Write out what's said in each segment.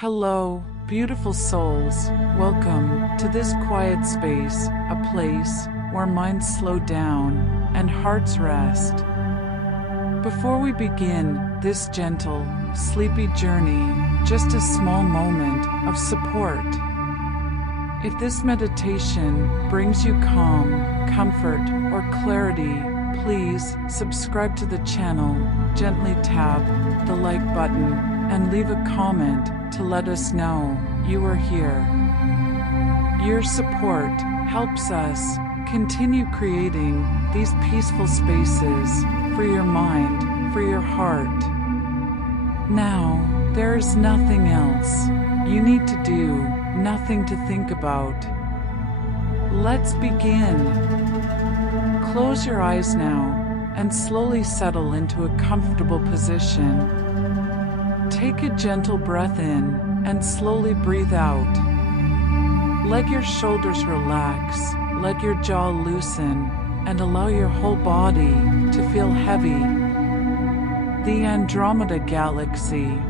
Hello, beautiful souls. Welcome to this quiet space, a place where minds slow down and hearts rest. Before we begin this gentle, sleepy journey, just a small moment of support. If this meditation brings you calm, comfort, or clarity, please subscribe to the channel, gently tap the like button, and leave a comment to let us know you are here. Your support helps us continue creating these peaceful spaces for your mind, for your heart. Now, there is nothing else you need to do, nothing to think about. Let's begin. Close your eyes now and slowly settle into a comfortable position. Take a gentle breath in and slowly breathe out. Let your shoulders relax, let your jaw loosen, and allow your whole body to feel heavy. The Andromeda Galaxy,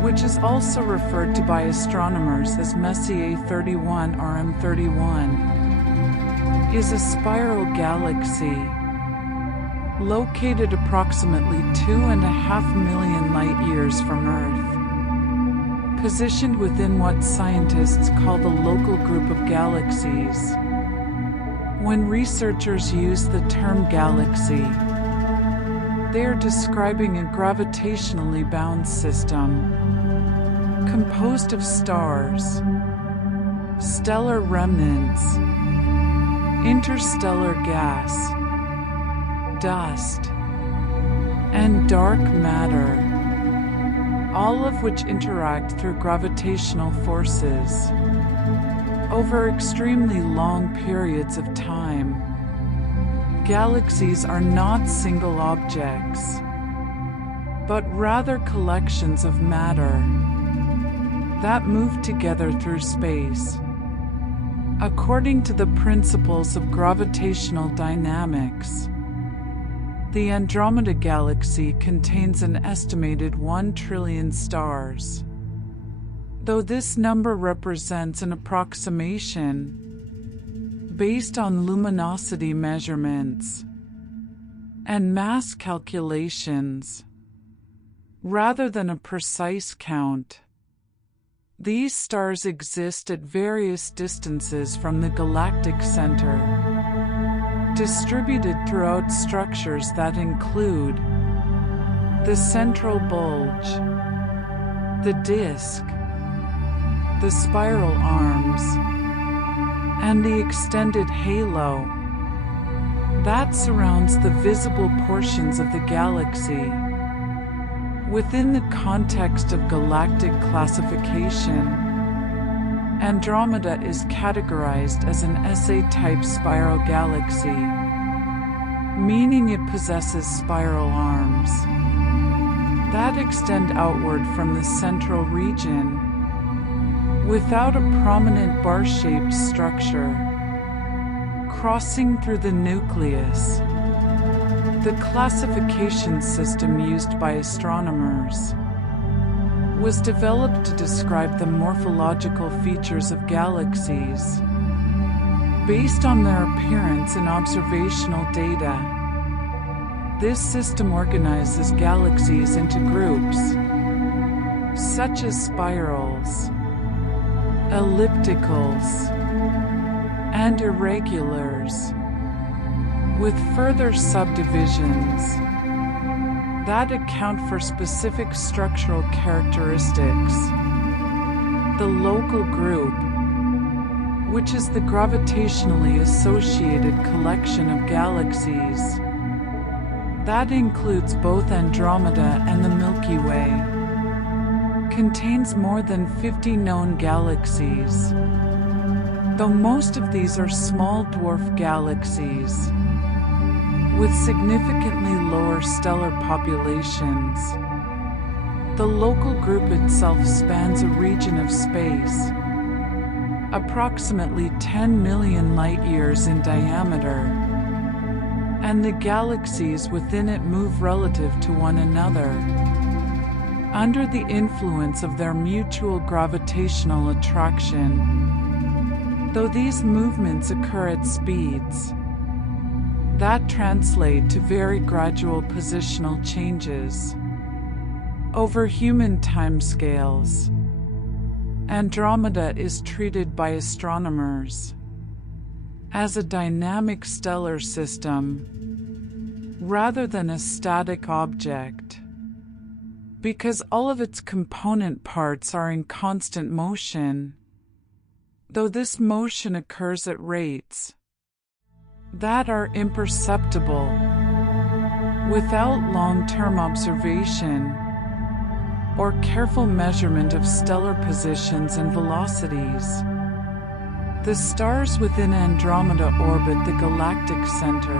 which is also referred to by astronomers as Messier 31 or M31, is a spiral galaxy located approximately 2.5 million light-years from Earth, positioned within what scientists call the local group of galaxies. When researchers use the term galaxy, they are describing a gravitationally bound system composed of stars, stellar remnants, interstellar gas, dust, and dark matter, all of which interact through gravitational forces over extremely long periods of time. Galaxies are not single objects, but rather collections of matter that move together through space. According to the principles of gravitational dynamics, the Andromeda Galaxy contains an estimated 1 trillion stars. Though this number represents an approximation based on luminosity measurements and mass calculations, rather than a precise count, these stars exist at various distances from the galactic center, distributed throughout structures that include the central bulge, the disk, the spiral arms, and the extended halo that surrounds the visible portions of the galaxy. Within the context of galactic classification, Andromeda is categorized as an SA-type spiral galaxy, meaning it possesses spiral arms that extend outward from the central region without a prominent bar-shaped structure crossing through the nucleus. The classification system used by astronomers was developed to describe the morphological features of galaxies based on their appearance in observational data. This system organizes galaxies into groups such as spirals, ellipticals, and irregulars, with further subdivisions that account for specific structural characteristics. The local group, which is the gravitationally associated collection of galaxies that includes both Andromeda and the Milky Way, contains more than 50 known galaxies, though most of these are small dwarf galaxies with significantly lower stellar populations. The local group itself spans a region of space approximately 10 million light-years in diameter, and the galaxies within it move relative to one another under the influence of their mutual gravitational attraction, though these movements occur at speeds that translate to very gradual positional changes over human timescales. Andromeda is treated by astronomers as a dynamic stellar system rather than a static object, because all of its component parts are in constant motion, though this motion occurs at rates that are imperceptible without long-term observation or careful measurement of stellar positions and velocities. The stars within Andromeda orbit the galactic center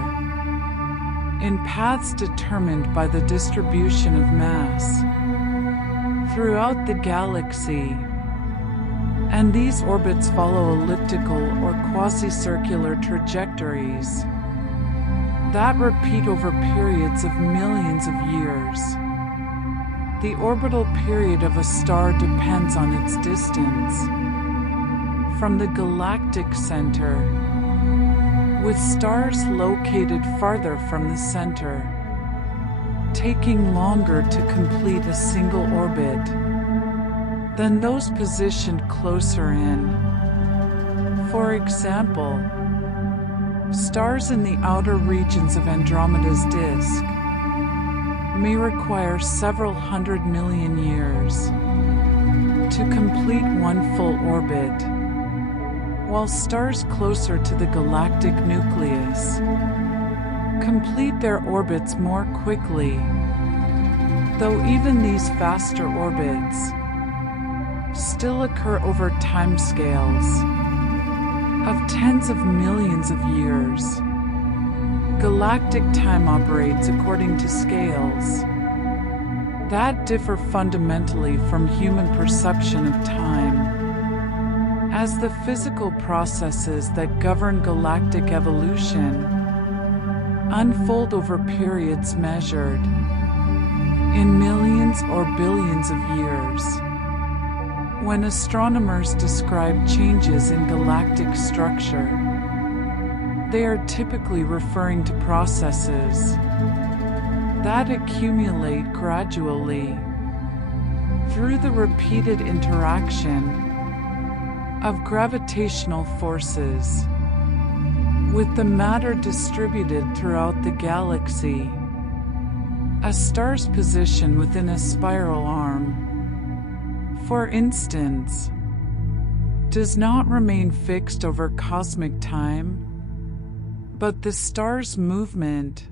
in paths determined by the distribution of mass throughout the galaxy, and these orbits follow elliptical or quasi-circular trajectories that repeat over periods of millions of years. The orbital period of a star depends on its distance from the galactic center, with stars located farther from the center taking longer to complete a single orbit than those positioned closer in. For example, stars in the outer regions of Andromeda's disk may require several 100 million years to complete one full orbit, while stars closer to the galactic nucleus complete their orbits more quickly, though even these faster orbits still occur over timescales of tens of millions of years. Galactic time operates according to scales that differ fundamentally from human perception of time, as the physical processes that govern galactic evolution unfold over periods measured in millions or billions of years. When astronomers describe changes in galactic structure, they are typically referring to processes that accumulate gradually through the repeated interaction of gravitational forces with the matter distributed throughout the galaxy. A star's position within a spiral arm, for instance, does not remain fixed over cosmic time, but the star's movement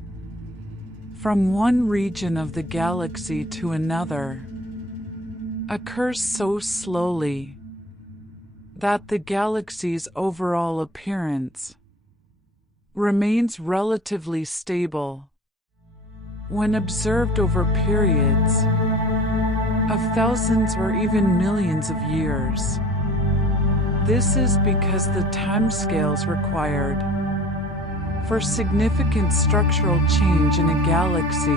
from one region of the galaxy to another occurs so slowly that the galaxy's overall appearance remains relatively stable when observed over periods of thousands or even millions of years. This is because the timescales required for significant structural change in a galaxy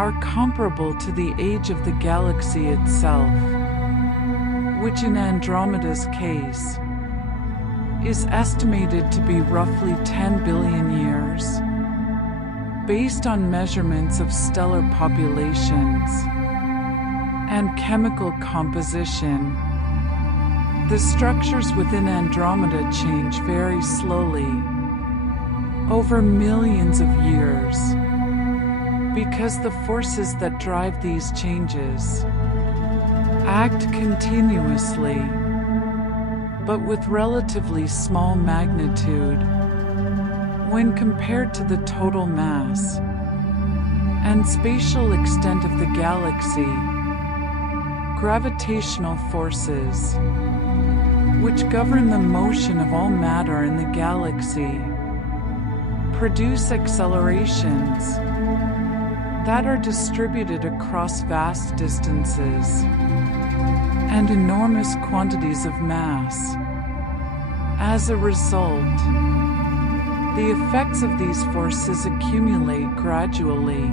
are comparable to the age of the galaxy itself, which in Andromeda's case is estimated to be roughly 10 billion years, based on measurements of stellar populations and chemical composition. The structures within Andromeda change very slowly over millions of years because the forces that drive these changes act continuously, but with relatively small magnitude when compared to the total mass and spatial extent of the galaxy. Gravitational forces, which govern the motion of all matter in the galaxy, produce accelerations that are distributed across vast distances and enormous quantities of mass. As a result, the effects of these forces accumulate gradually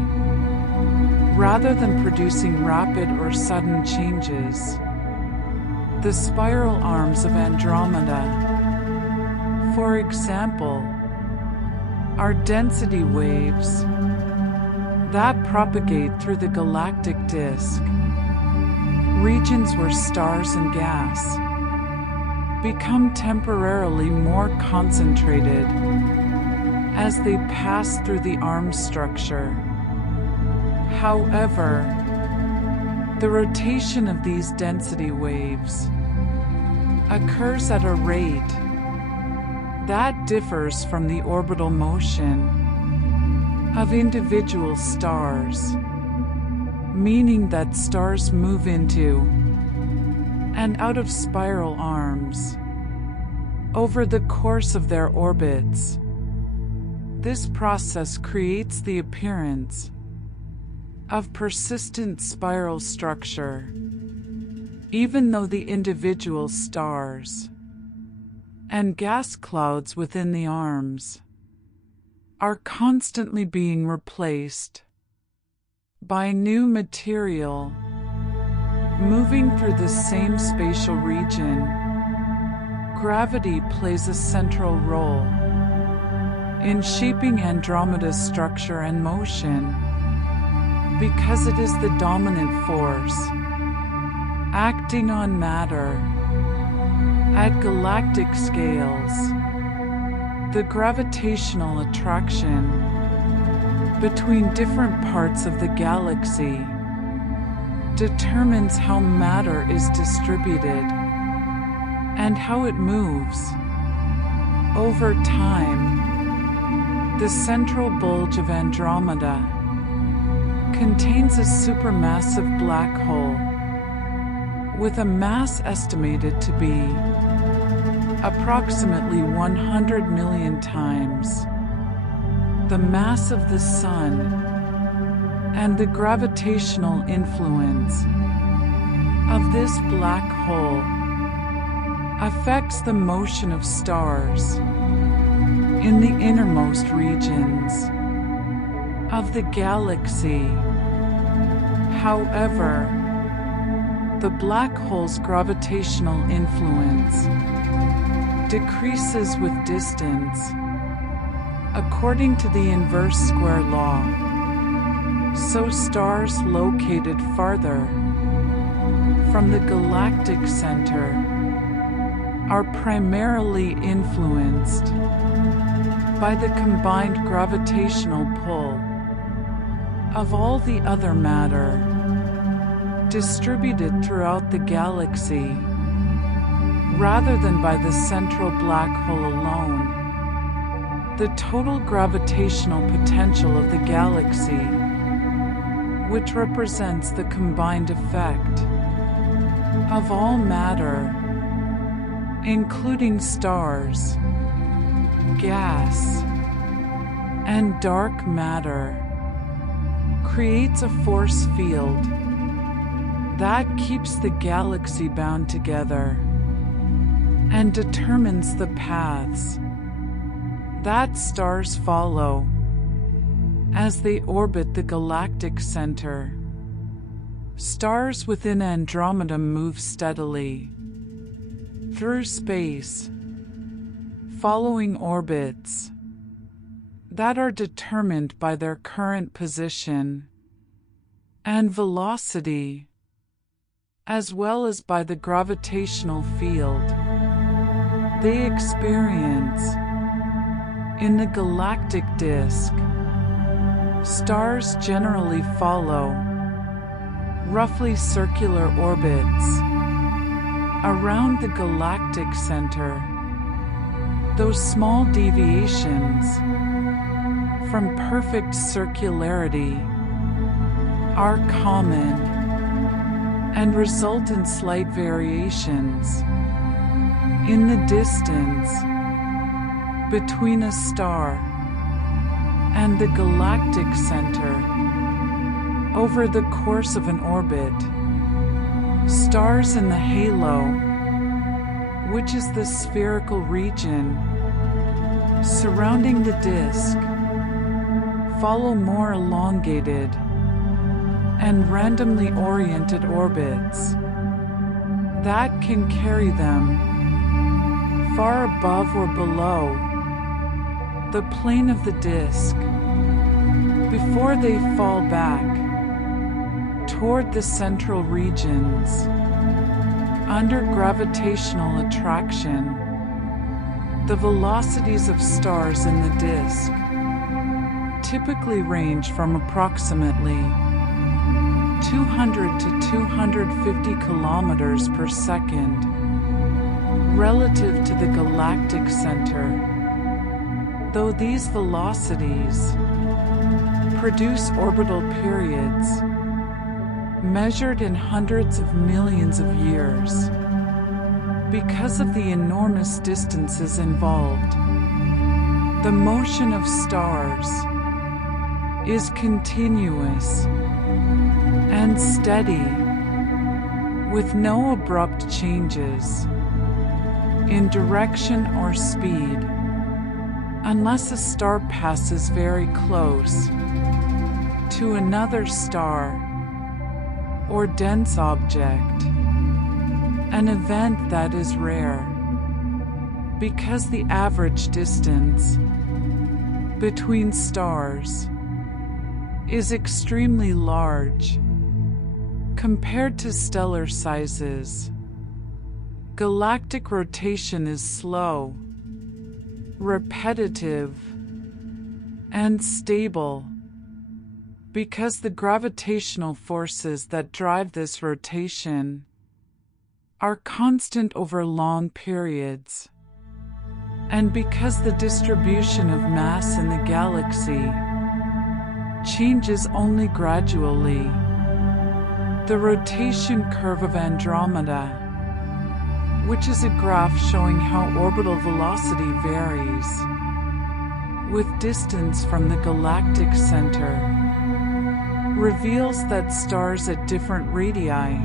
rather than producing rapid or sudden changes. The spiral arms of Andromeda, for example, are density waves that propagate through the galactic disk, regions where stars and gas become temporarily more concentrated as they pass through the arm structure. However, the rotation of these density waves occurs at a rate that differs from the orbital motion of individual stars, meaning that stars move into and out of spiral arms over the course of their orbits. This process creates the appearance of persistent spiral structure, even though the individual stars and gas clouds within the arms are constantly being replaced by new material moving through the same spatial region. Gravity plays a central role in shaping Andromeda's structure and motion because it is the dominant force acting on matter at galactic scales. The gravitational attraction between different parts of the galaxy determines how matter is distributed and how it moves over time. The central bulge of Andromeda contains a supermassive black hole with a mass estimated to be approximately 100 million times the mass of the Sun, and the gravitational influence of this black hole affects the motion of stars in the innermost regions of the galaxy. However, the black hole's gravitational influence decreases with distance according to the inverse square law. So stars located farther from the galactic center are primarily influenced by the combined gravitational pull of all the other matter distributed throughout the galaxy, rather than by the central black hole alone. The total gravitational potential of the galaxy, which represents the combined effect of all matter, including stars, gas, and dark matter, creates a force field that keeps the galaxy bound together and determines the paths that stars follow as they orbit the galactic center. Stars within Andromeda move steadily through space, following orbits that are determined by their current position and velocity, as well as by the gravitational field they experience in the galactic disk. Stars generally follow roughly circular orbits around the galactic center. Those small deviations from perfect circularity are common and result in slight variations in the distance between a star and the galactic center over the course of an orbit. Stars in the halo, which is the spherical region surrounding the disk, follow more elongated and randomly oriented orbits that can carry them far above or below the plane of the disk before they fall back toward the central regions. Under gravitational attraction, the velocities of stars in the disk typically range from approximately 200 to 250 kilometers per second relative to the galactic center. Though these velocities produce orbital periods measured in hundreds of millions of years, because of the enormous distances involved, the motion of stars is continuous and steady, with no abrupt changes in direction or speed, unless a star passes very close to another star or dense object, an event that is rare because the average distance between stars is extremely large compared to stellar sizes. Galactic rotation is slow, repetitive, and stable because the gravitational forces that drive this rotation are constant over long periods, and because the distribution of mass in the galaxy changes only gradually. The rotation curve of Andromeda, which is a graph showing how orbital velocity varies with distance from the galactic center, reveals that stars at different radii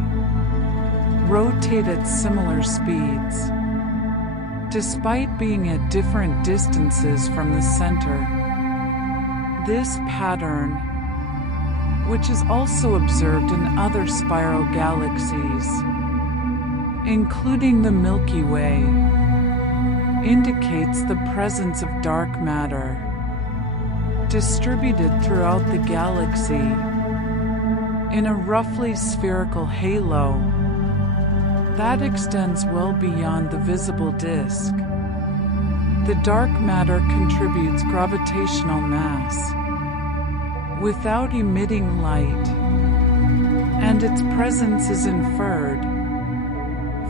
rotate at similar speeds, despite being at different distances from the center. This pattern, which is also observed in other spiral galaxies, including the Milky Way, indicates the presence of dark matter distributed throughout the galaxy in a roughly spherical halo that extends well beyond the visible disk. The dark matter contributes gravitational mass without emitting light, and its presence is inferred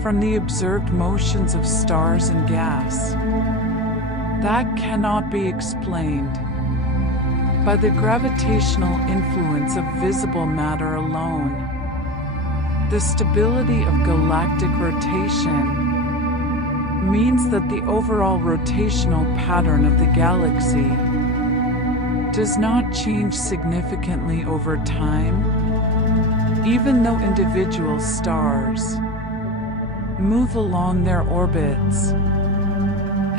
from the observed motions of stars and gas that cannot be explained by the gravitational influence of visible matter alone. The stability of galactic rotation means that the overall rotational pattern of the galaxy does not change significantly over time, even though individual stars move along their orbits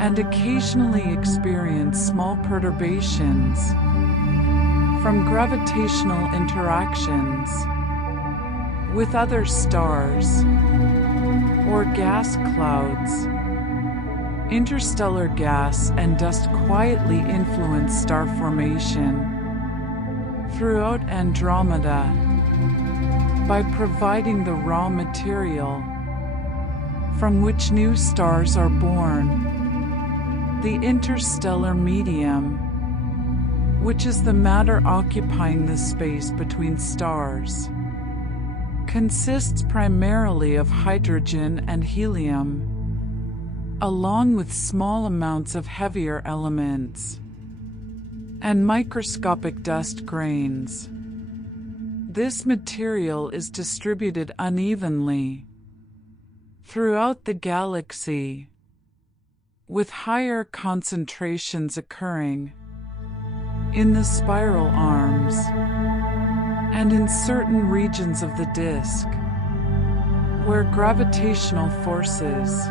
and occasionally experience small perturbations from gravitational interactions with other stars or gas clouds. Interstellar gas and dust quietly influence star formation throughout Andromeda by providing the raw material from which new stars are born. The interstellar medium, which is the matter occupying the space between stars, consists primarily of hydrogen and helium, along with small amounts of heavier elements and microscopic dust grains. This material is distributed unevenly throughout the galaxy, with higher concentrations occurring in the spiral arms and in certain regions of the disk where gravitational forces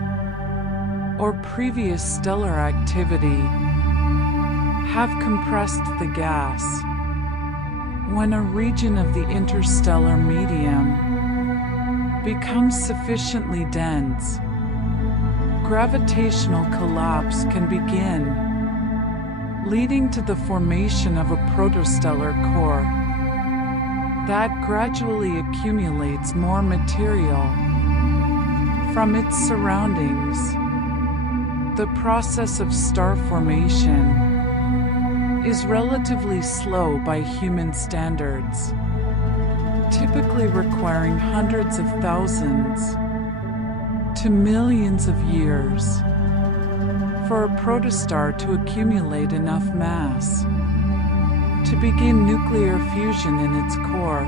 or previous stellar activity have compressed the gas When a region of the interstellar medium becomes sufficiently dense, gravitational collapse can begin, leading to the formation of a protostellar core that gradually accumulates more material from its surroundings. The process of star formation is relatively slow by human standards, typically requiring hundreds of thousands to millions of years for a protostar to accumulate enough mass to begin nuclear fusion in its core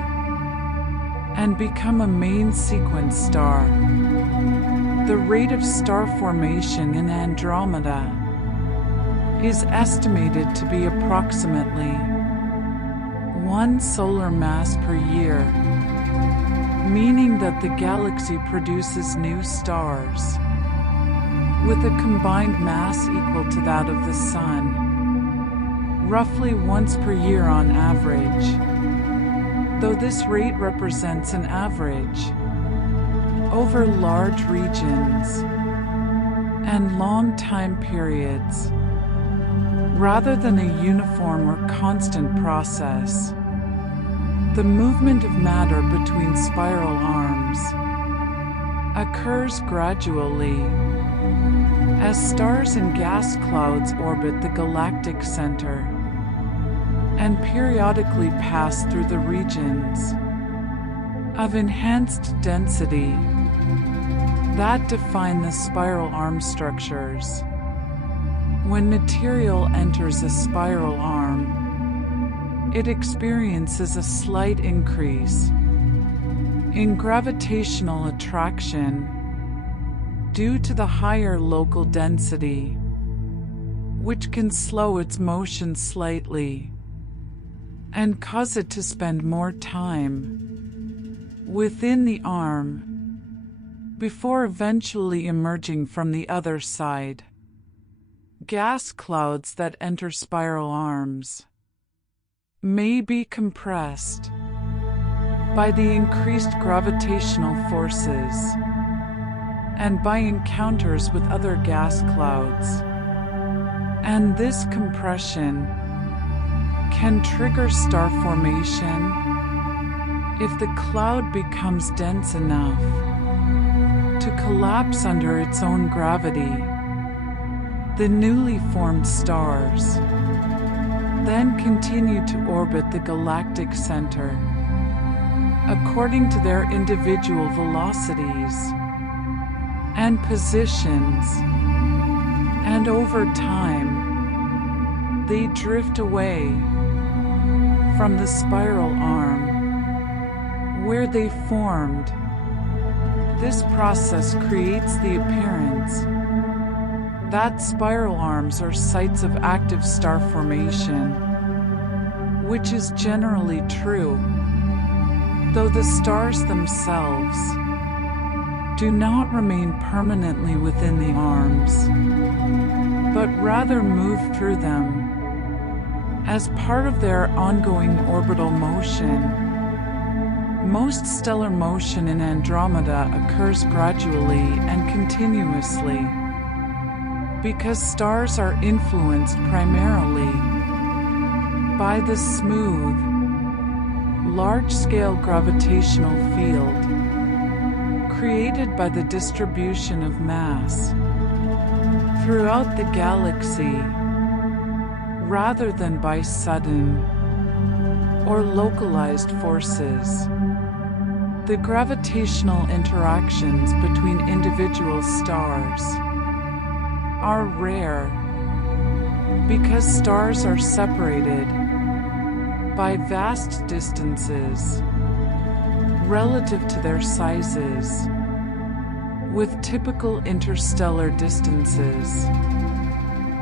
and become a main sequence star. The rate of star formation in Andromeda is estimated to be approximately 1 solar mass per year, meaning that the galaxy produces new stars with a combined mass equal to that of the Sun, roughly once per year on average, though this rate represents an average over large regions and long time periods, rather than a uniform or constant process. The movement of matter between spiral arms occurs gradually as stars and gas clouds orbit the galactic center and periodically pass through the regions of enhanced density that define the spiral arm structures. When material enters a spiral arm, it experiences a slight increase in gravitational attraction due to the higher local density, which can slow its motion slightly and cause it to spend more time within the arm before eventually emerging from the other side. Gas clouds that enter spiral arms may be compressed by the increased gravitational forces and by encounters with other gas clouds. And this compression can trigger star formation if the cloud becomes dense enough to collapse under its own gravity. The newly formed stars then continue to orbit the galactic center according to their individual velocities and positions, and over time they drift away from the spiral arm where they formed. This process creates the appearance that spiral arms are sites of active star formation, which is generally true, though the stars themselves do not remain permanently within the arms, but rather move through them as part of their ongoing orbital motion. Most stellar motion in Andromeda occurs gradually and continuously, because stars are influenced primarily by the smooth, large-scale gravitational field created by the distribution of mass throughout the galaxy, rather than by sudden or localized forces. The gravitational interactions between individual stars are rare because stars are separated by vast distances relative to their sizes, with typical interstellar distances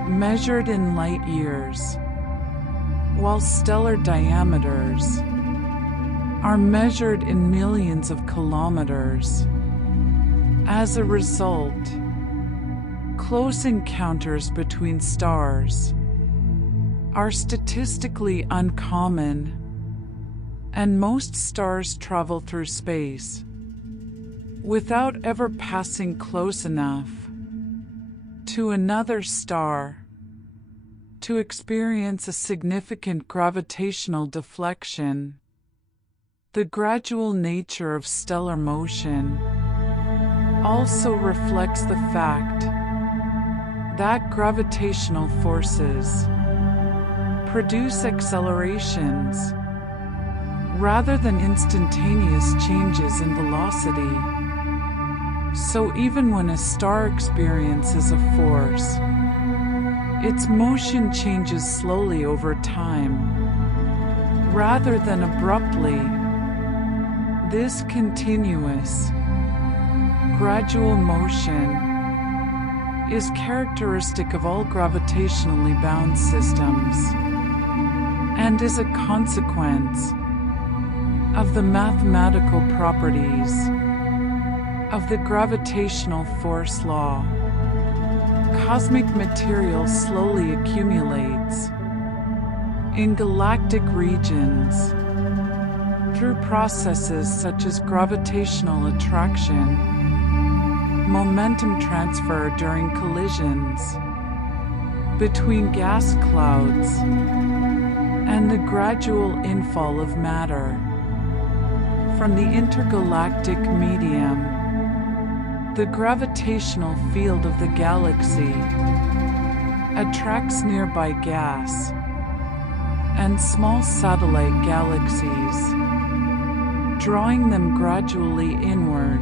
measured in light years, while stellar diameters are measured in millions of kilometers. As a result, close encounters between stars are statistically uncommon and most stars travel through space without ever passing close enough to another star to experience a significant gravitational deflection. The gradual nature of stellar motion also reflects the fact that gravitational forces produce accelerations rather than instantaneous changes in velocity. So even when a star experiences a force, its motion changes slowly over time, rather than abruptly. This continuous, gradual motion is characteristic of all gravitationally bound systems, and is a consequence of the mathematical properties of the gravitational force law. Cosmic material slowly accumulates in galactic regions through processes such as gravitational attraction, momentum transfer during collisions between gas clouds, and the gradual infall of matter from the intergalactic medium. The gravitational field of the galaxy attracts nearby gas and small satellite galaxies, drawing them gradually inward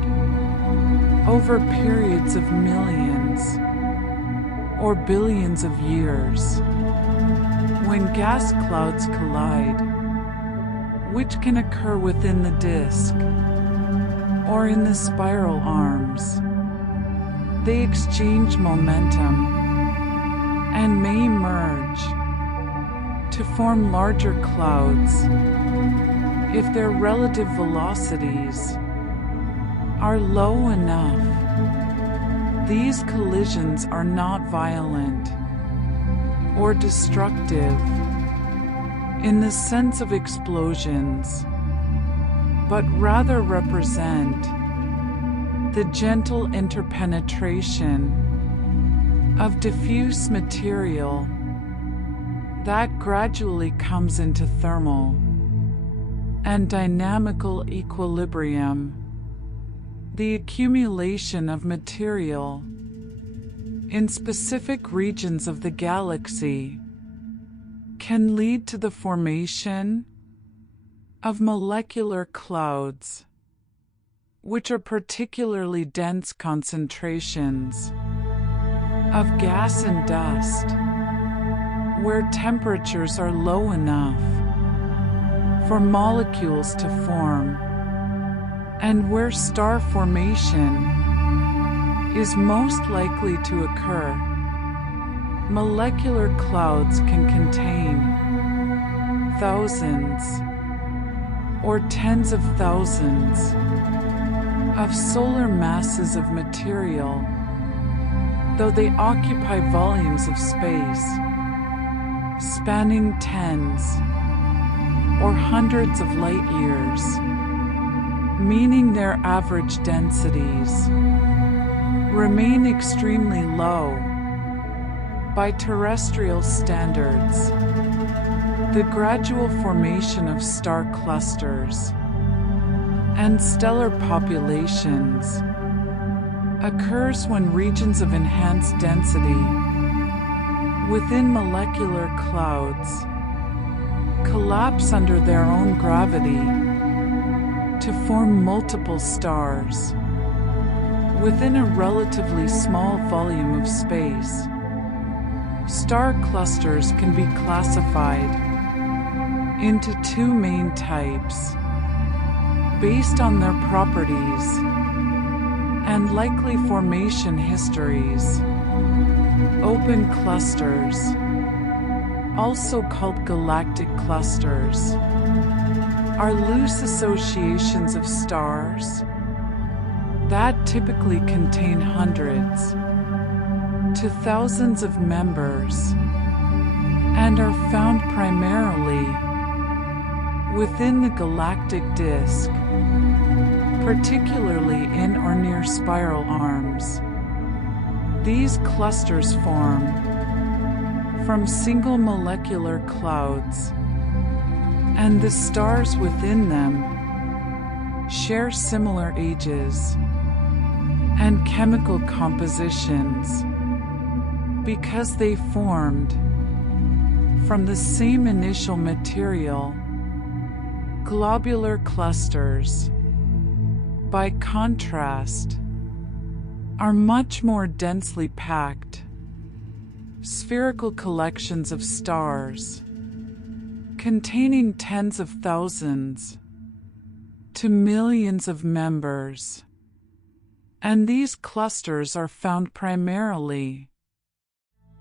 over periods of millions or billions of years. When gas clouds collide, which can occur within the disk or in the spiral arms, they exchange momentum and may merge to form larger clouds if their relative velocities are low enough. These collisions are not violent or destructive in the sense of explosions, but rather represent the gentle interpenetration of diffuse material that gradually comes into thermal and dynamical equilibrium. The accumulation of material in specific regions of the galaxy can lead to the formation of molecular clouds, which are particularly dense concentrations of gas and dust, where temperatures are low enough for molecules to form, and where star formation is most likely to occur. Molecular clouds can contain thousands or tens of thousands of solar masses of material, though they occupy volumes of space spanning tens or hundreds of light years, meaning their average densities remain extremely low by terrestrial standards. The gradual formation of star clusters and stellar populations occurs when regions of enhanced density within molecular clouds collapse under their own gravity to form multiple stars within a relatively small volume of space. Star clusters can be classified into two main types based on their properties and likely formation histories. Open clusters, also called galactic clusters, are loose associations of stars that typically contain hundreds to thousands of members and are found primarily within the galactic disk, particularly in or near spiral arms. These clusters form from single molecular clouds, and the stars within them share similar ages and chemical compositions because they formed from the same initial material. Globular clusters, by contrast, are much more densely packed, spherical collections of stars containing tens of thousands to millions of members, and these clusters are found primarily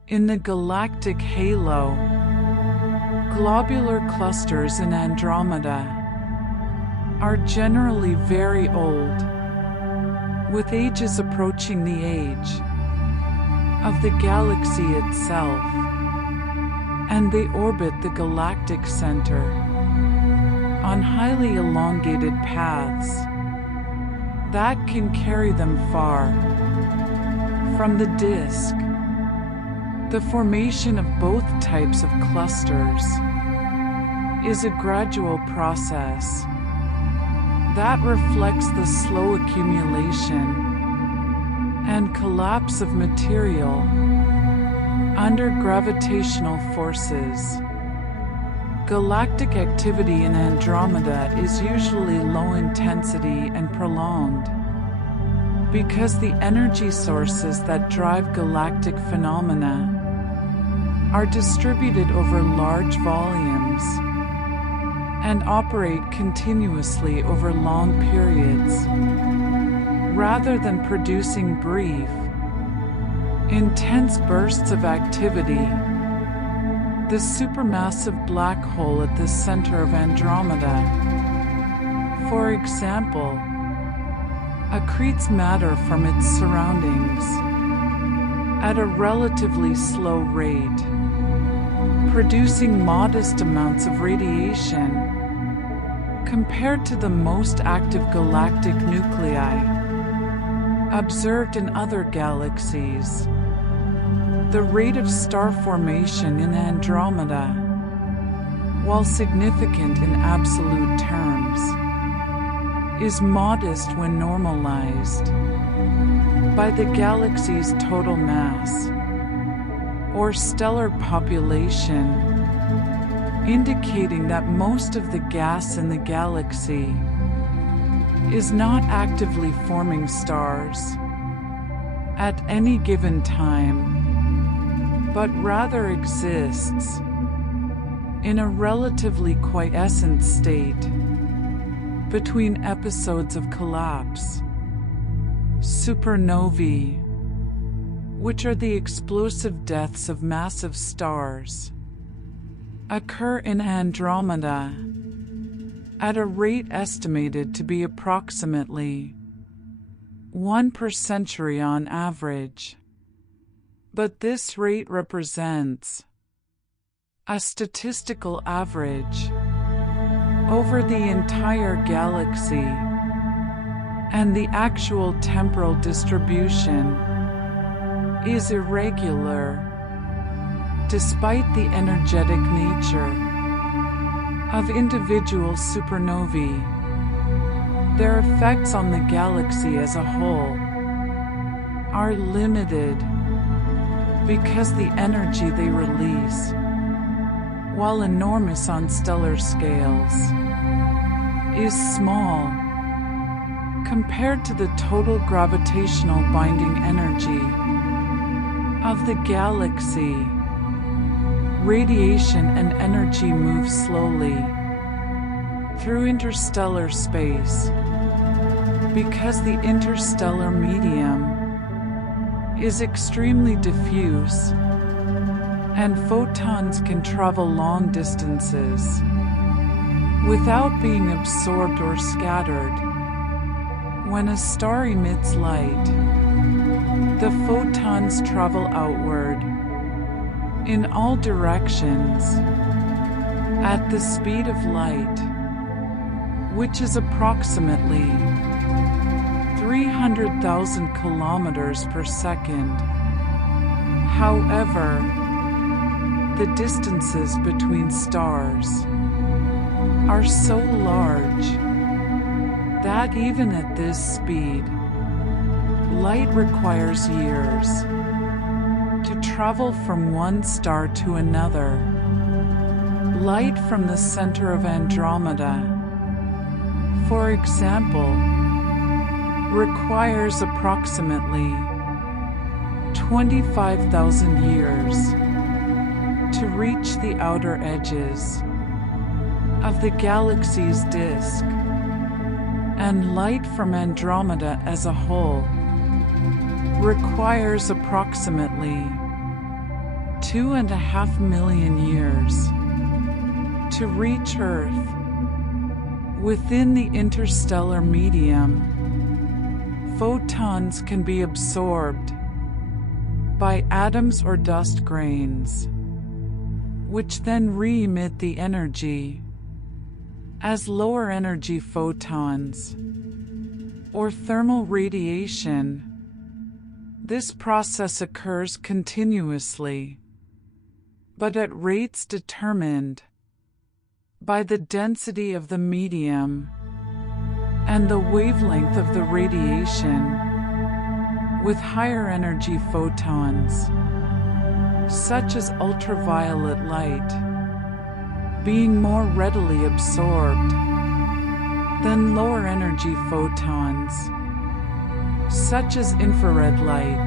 in the galactic halo. Globular clusters in Andromeda are generally very old, with ages approaching the age of the galaxy itself, and they orbit the galactic center on highly elongated paths that can carry them far from the disk. The formation of both types of clusters is a gradual process that reflects the slow accumulation and collapse of material under gravitational forces. Galactic activity in Andromeda is usually low intensity and prolonged because the energy sources that drive galactic phenomena are distributed over large volumes and operate continuously over long periods, rather than producing brief, intense bursts of activity. The supermassive black hole at the center of Andromeda, for example, accretes matter from its surroundings at a relatively slow rate, producing modest amounts of radiation compared to the most active galactic nuclei observed in other galaxies. The rate of star formation in Andromeda, while significant in absolute terms, is modest when normalized by the galaxy's total mass or stellar population, indicating that most of the gas in the galaxy is not actively forming stars at any given time, but rather exists in a relatively quiescent state between episodes of collapse. Supernovae, which are the explosive deaths of massive stars, occur in Andromeda at a rate estimated to be approximately 1 per century on average. But this rate represents a statistical average over the entire galaxy, and the actual temporal distribution is irregular, despite the energetic nature of individual supernovae. Their effects on the galaxy as a whole are limited because the energy they release, while enormous on stellar scales, is small compared to the total gravitational binding energy of the galaxy. Radiation and energy move slowly through interstellar space because the interstellar medium is extremely diffuse, and photons can travel long distances without being absorbed or scattered. When a star emits light, the photons travel outward in all directions at the speed of light. which is approximately 300,000 kilometers per second. However, the distances between stars are so large that even at this speed, light requires years to travel from one star to another. Light from the center of Andromeda, for example, requires approximately 25,000 years to reach the outer edges of the galaxy's disk, and light from Andromeda as a whole requires approximately 2.5 million years to reach Earth. Within the interstellar medium, photons can be absorbed by atoms or dust grains, which then re-emit the energy as lower energy photons or thermal radiation. This process occurs continuously, but at rates determined by the density of the medium and the wavelength of the radiation, with higher energy photons, such as ultraviolet light, being more readily absorbed than lower energy photons, such as infrared light.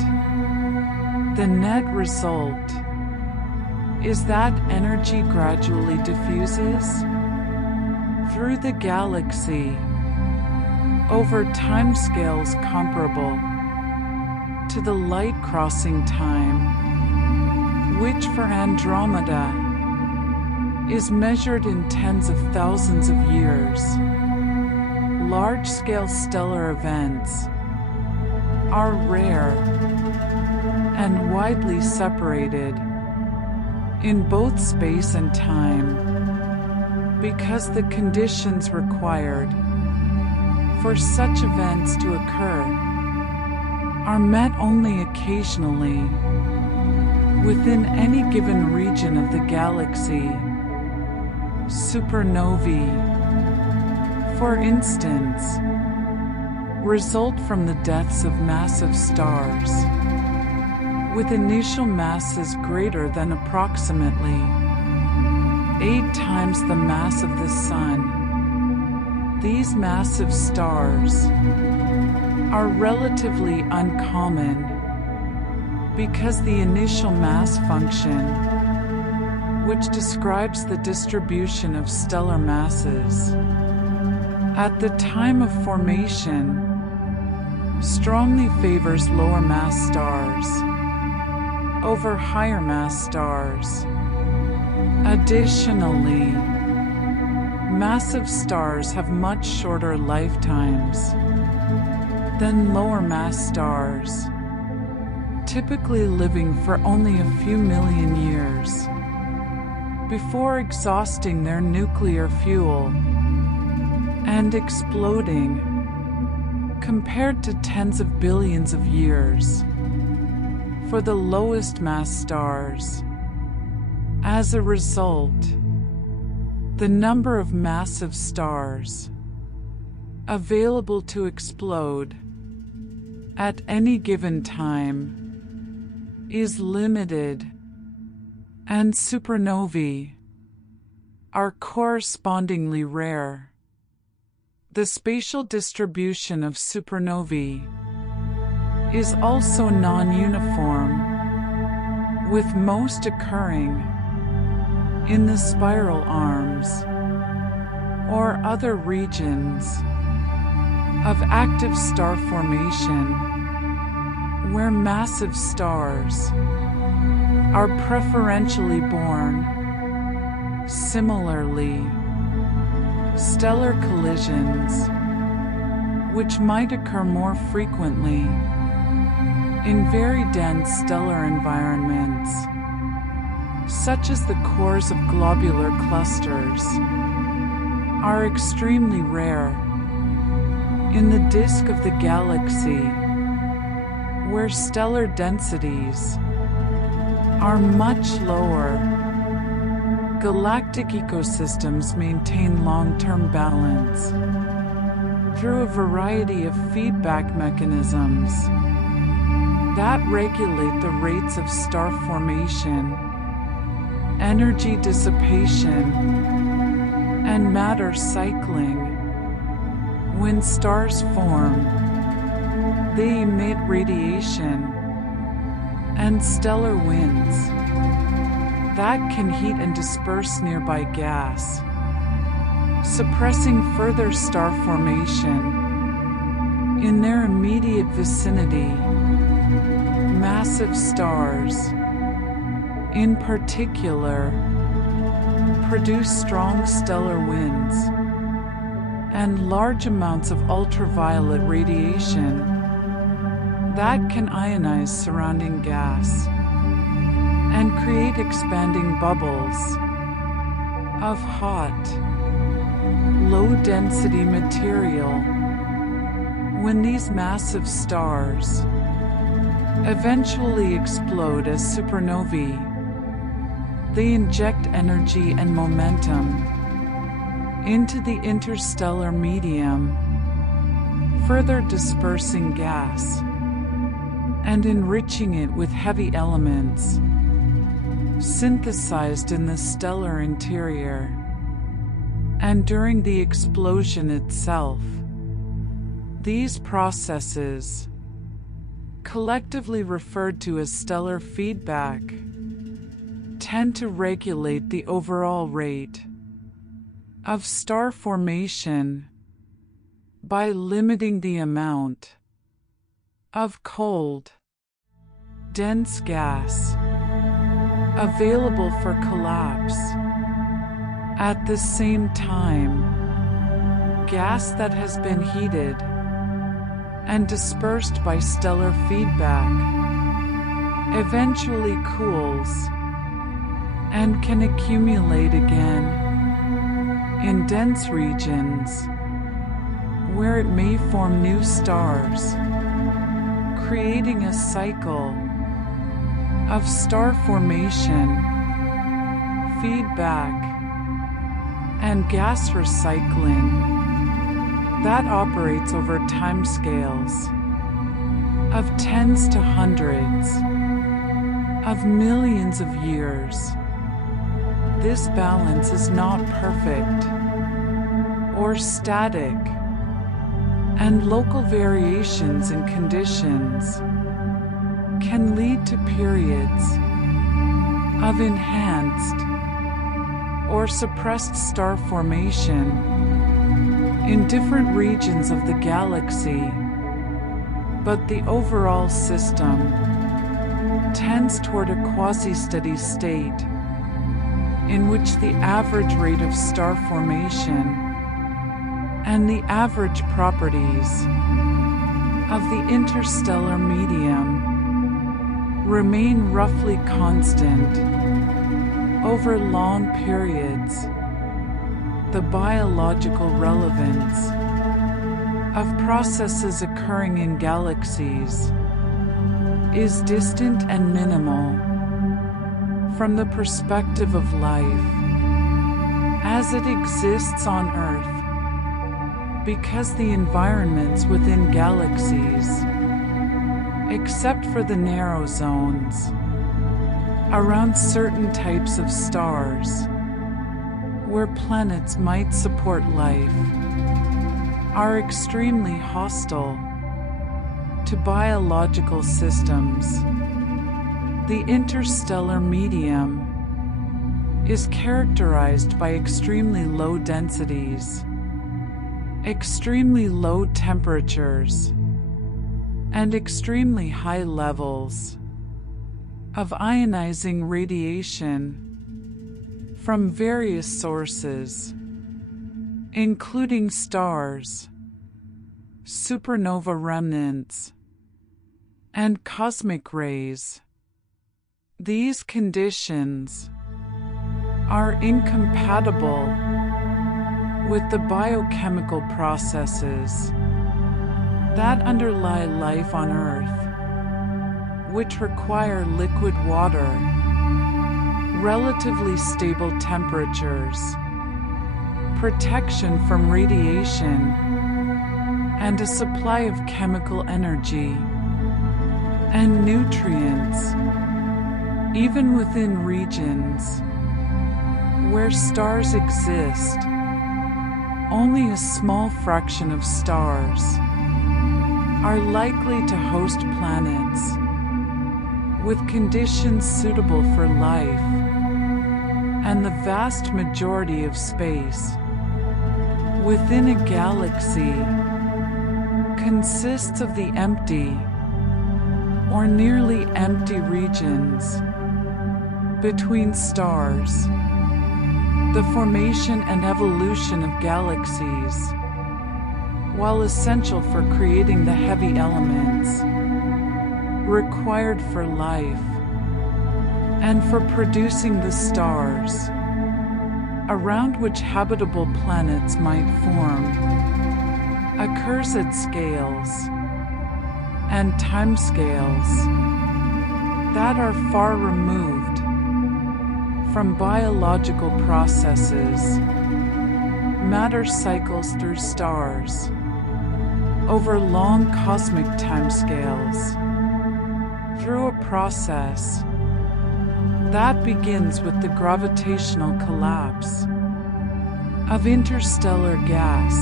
The net result is that energy gradually diffuses through the galaxy over timescales comparable to the light crossing time, which for Andromeda is measured in tens of thousands of years. Large-scale stellar events are rare and widely separated in both space and time, because the conditions required for such events to occur are met only occasionally within any given region of the galaxy. Supernovae, for instance, result from the deaths of massive stars with initial masses greater than approximately 8 times the mass of the Sun. These massive stars are relatively uncommon because the initial mass function, which describes the distribution of stellar masses at the time of formation, strongly favors lower mass stars over higher mass stars. Additionally, massive stars have much shorter lifetimes than lower mass stars, typically living for only a few million years before exhausting their nuclear fuel and exploding, compared to tens of billions of years for the lowest mass stars. As a result, the number of massive stars available to explode at any given time is limited, and supernovae are correspondingly rare. The spatial distribution of supernovae is also non-uniform, with most occurring in the spiral arms or other regions of active star formation, where massive stars are preferentially born. Similarly, stellar collisions, which might occur more frequently in very dense stellar environments, such as the cores of globular clusters, are extremely rare. In the disk of the galaxy, where stellar densities are much lower, galactic ecosystems maintain long-term balance through a variety of feedback mechanisms that regulate the rates of star formation, energy dissipation, and matter cycling. When stars form, they emit radiation and stellar winds that can heat and disperse nearby gas, suppressing further star formation. In their immediate vicinity, massive stars, in particular, produce strong stellar winds and large amounts of ultraviolet radiation that can ionize surrounding gas and create expanding bubbles of hot, low-density material. When these massive stars eventually explode as supernovae, they inject energy and momentum into the interstellar medium, further dispersing gas and enriching it with heavy elements synthesized in the stellar interior. And during the explosion itself, these processes, collectively referred to as stellar feedback, tend to regulate the overall rate of star formation by limiting the amount of cold, dense gas available for collapse. At the same time, gas that has been heated and dispersed by stellar feedback eventually cools and can accumulate again in dense regions where it may form new stars, creating a cycle of star formation, feedback, and gas recycling that operates over timescales of tens to hundreds of millions of years. This balance is not perfect or static, and local variations in conditions can lead to periods of enhanced or suppressed star formation in different regions of the galaxy, but the overall system tends toward a quasi-steady state in which the average rate of star formation and the average properties of the interstellar medium remain roughly constant over long periods. The biological relevance of processes occurring in galaxies is distant and minimal from the perspective of life as it exists on Earth, because the environments within galaxies, except for the narrow zones around certain types of stars where planets might support life, are extremely hostile to biological systems. The interstellar medium is characterized by extremely low densities, extremely low temperatures, and extremely high levels of ionizing radiation from various sources, including stars, supernova remnants, and cosmic rays. These conditions are incompatible with the biochemical processes that underlie life on Earth, which require liquid water, relatively stable temperatures, protection from radiation, and a supply of chemical energy and nutrients, even within regions where stars exist. Only a small fraction of stars are likely to host planets with conditions suitable for life, and the vast majority of space within a galaxy consists of the empty or nearly empty regions between stars. The formation and evolution of galaxies, while essential for creating the heavy elements required for life and for producing the stars around which habitable planets might form, occurs at scales and timescales that are far removed from biological processes. Matter cycles through stars over long cosmic timescales through a process that begins with the gravitational collapse of interstellar gas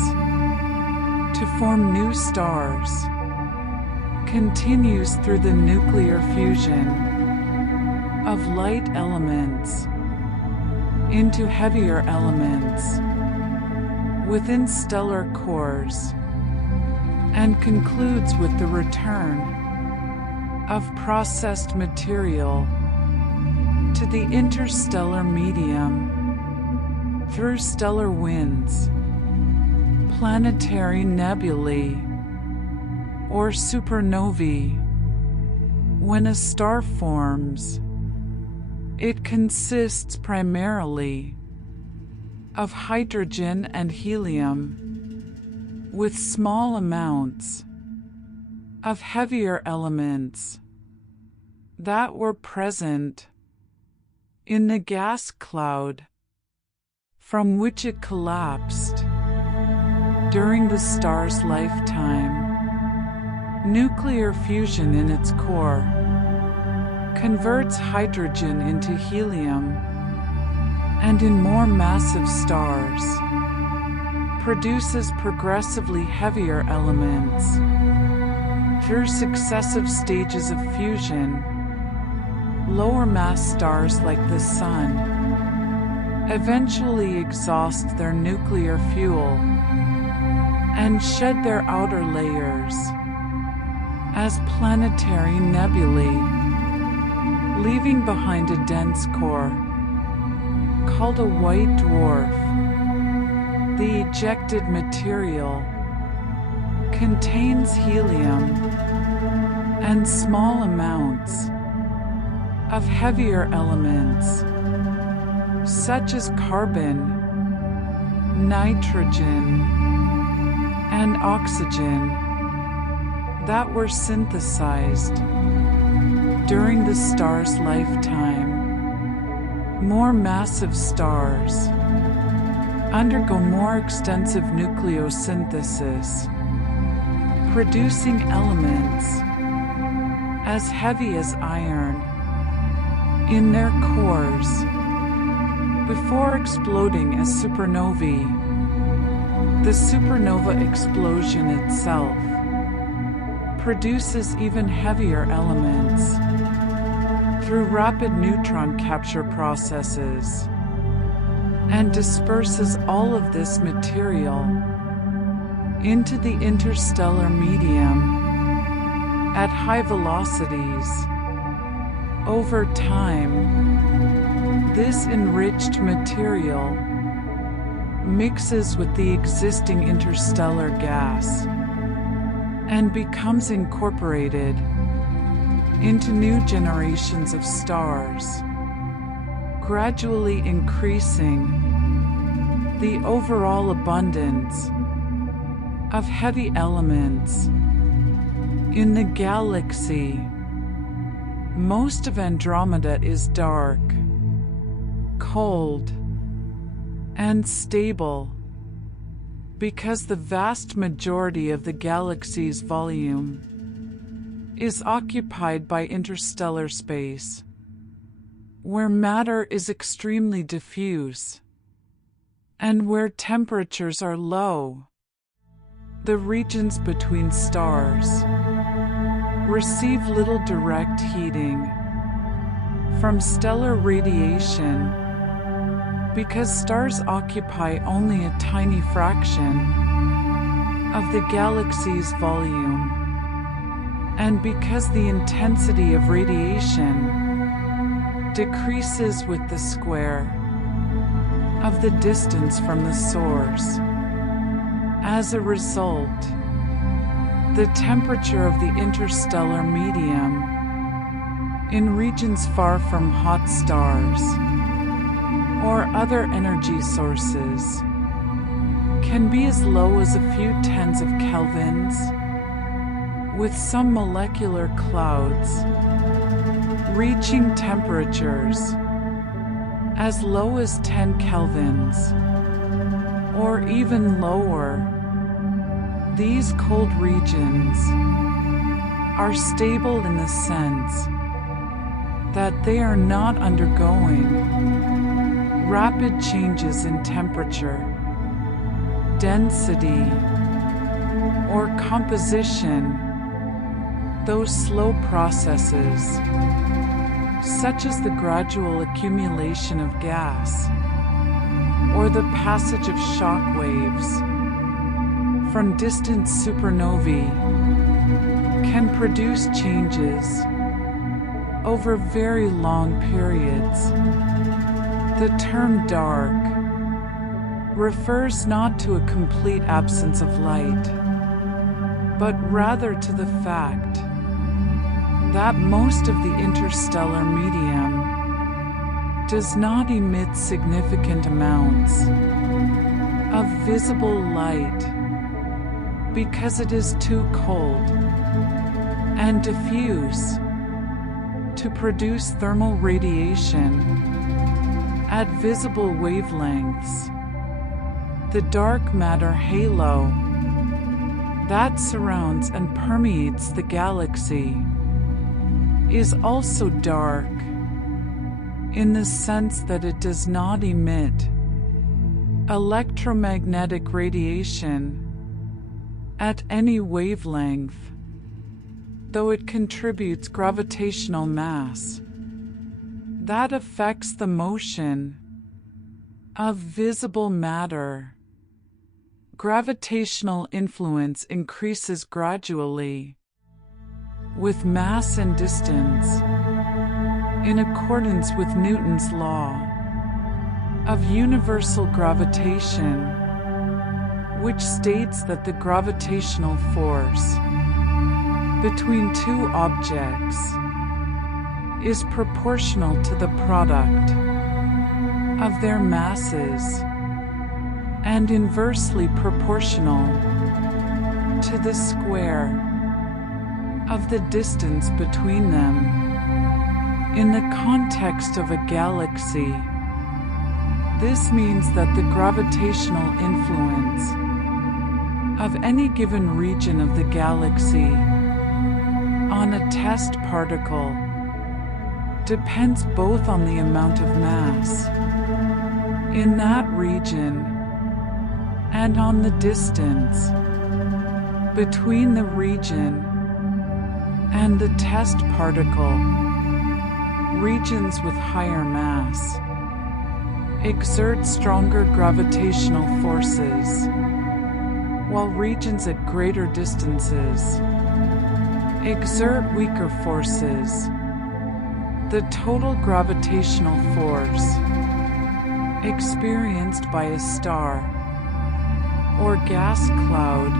to form new stars, continues through the nuclear fusion of light elements into heavier elements within stellar cores, and concludes with the return of processed material to the interstellar medium through stellar winds, planetary nebulae, or supernovae. When a star forms, it consists primarily of hydrogen and helium, with small amounts of heavier elements that were present in the gas cloud from which it collapsed during the star's lifetime. Nuclear fusion in its core converts hydrogen into helium, and in more massive stars produces progressively heavier elements through successive stages of fusion. Lower mass stars like the Sun eventually exhaust their nuclear fuel and shed their outer layers as planetary nebulae, leaving behind a dense core called a white dwarf. The ejected material contains helium and small amounts of heavier elements such as carbon, nitrogen, and oxygen that were synthesized during the star's lifetime. More massive stars undergo more extensive nucleosynthesis, producing elements as heavy as iron in their cores before exploding as supernovae. The supernova explosion itself produces even heavier elements through rapid neutron capture processes and disperses all of this material into the interstellar medium at high velocities. Over time, this enriched material mixes with the existing interstellar gas and becomes incorporated into new generations of stars, gradually increasing the overall abundance of heavy elements in the galaxy. Most of Andromeda is dark, cold, and stable because the vast majority of the galaxy's volume is occupied by interstellar space, where matter is extremely diffuse and where temperatures are low. The regions between stars receive little direct heating from stellar radiation because stars occupy only a tiny fraction of the galaxy's volume, and because the intensity of radiation decreases with the square of the distance from the source. As a result, the temperature of the interstellar medium in regions far from hot stars or other energy sources can be as low as a few tens of kelvins, with some molecular clouds reaching temperatures as low as 10 kelvins or even lower. These cold regions are stable in the sense that they are not undergoing rapid changes in temperature, density, or composition. Those slow processes, such as the gradual accumulation of gas or the passage of shock waves from distant supernovae, can produce changes over very long periods. The term dark refers not to a complete absence of light, but rather to the fact that most of the interstellar medium does not emit significant amounts of visible light because it is too cold and diffuse to produce thermal radiation at visible wavelengths. The dark matter halo that surrounds and permeates the galaxy is also dark in the sense that it does not emit electromagnetic radiation at any wavelength, though it contributes gravitational mass that affects the motion of visible matter. Gravitational influence increases gradually with mass and distance in accordance with Newton's law of universal gravitation, which states that the gravitational force between two objects is proportional to the product of their masses and inversely proportional to the square of the distance between them. In the context of a galaxy, this means that the gravitational influence of any given region of the galaxy on a test particle depends both on the amount of mass in that region and on the distance between the region and the test particle. Regions with higher mass exert stronger gravitational forces, while regions at greater distances exert weaker forces. The total gravitational force experienced by a star or gas cloud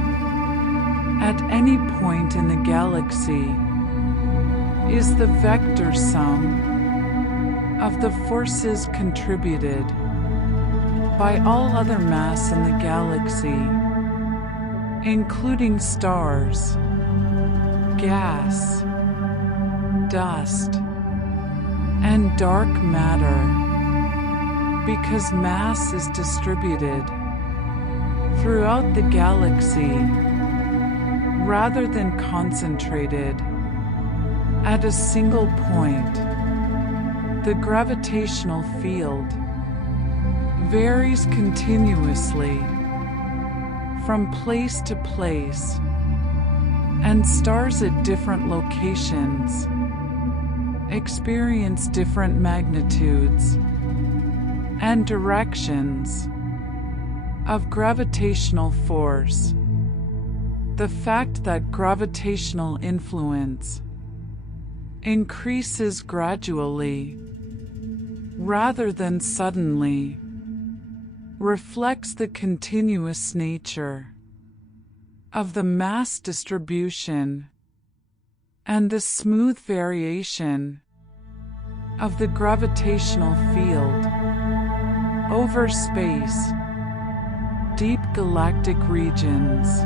at any point in the galaxy is the vector sum of the forces contributed by all other mass in the galaxy, including stars, gas, dust, and dark matter, because mass is distributed throughout the galaxy rather than concentrated at a single point. The gravitational field varies continuously from place to place, and stars at different locations experience different magnitudes and directions of gravitational force. The fact that gravitational influence increases gradually rather than suddenly reflects the continuous nature of the mass distribution and the smooth variation of the gravitational field over space. Deep galactic regions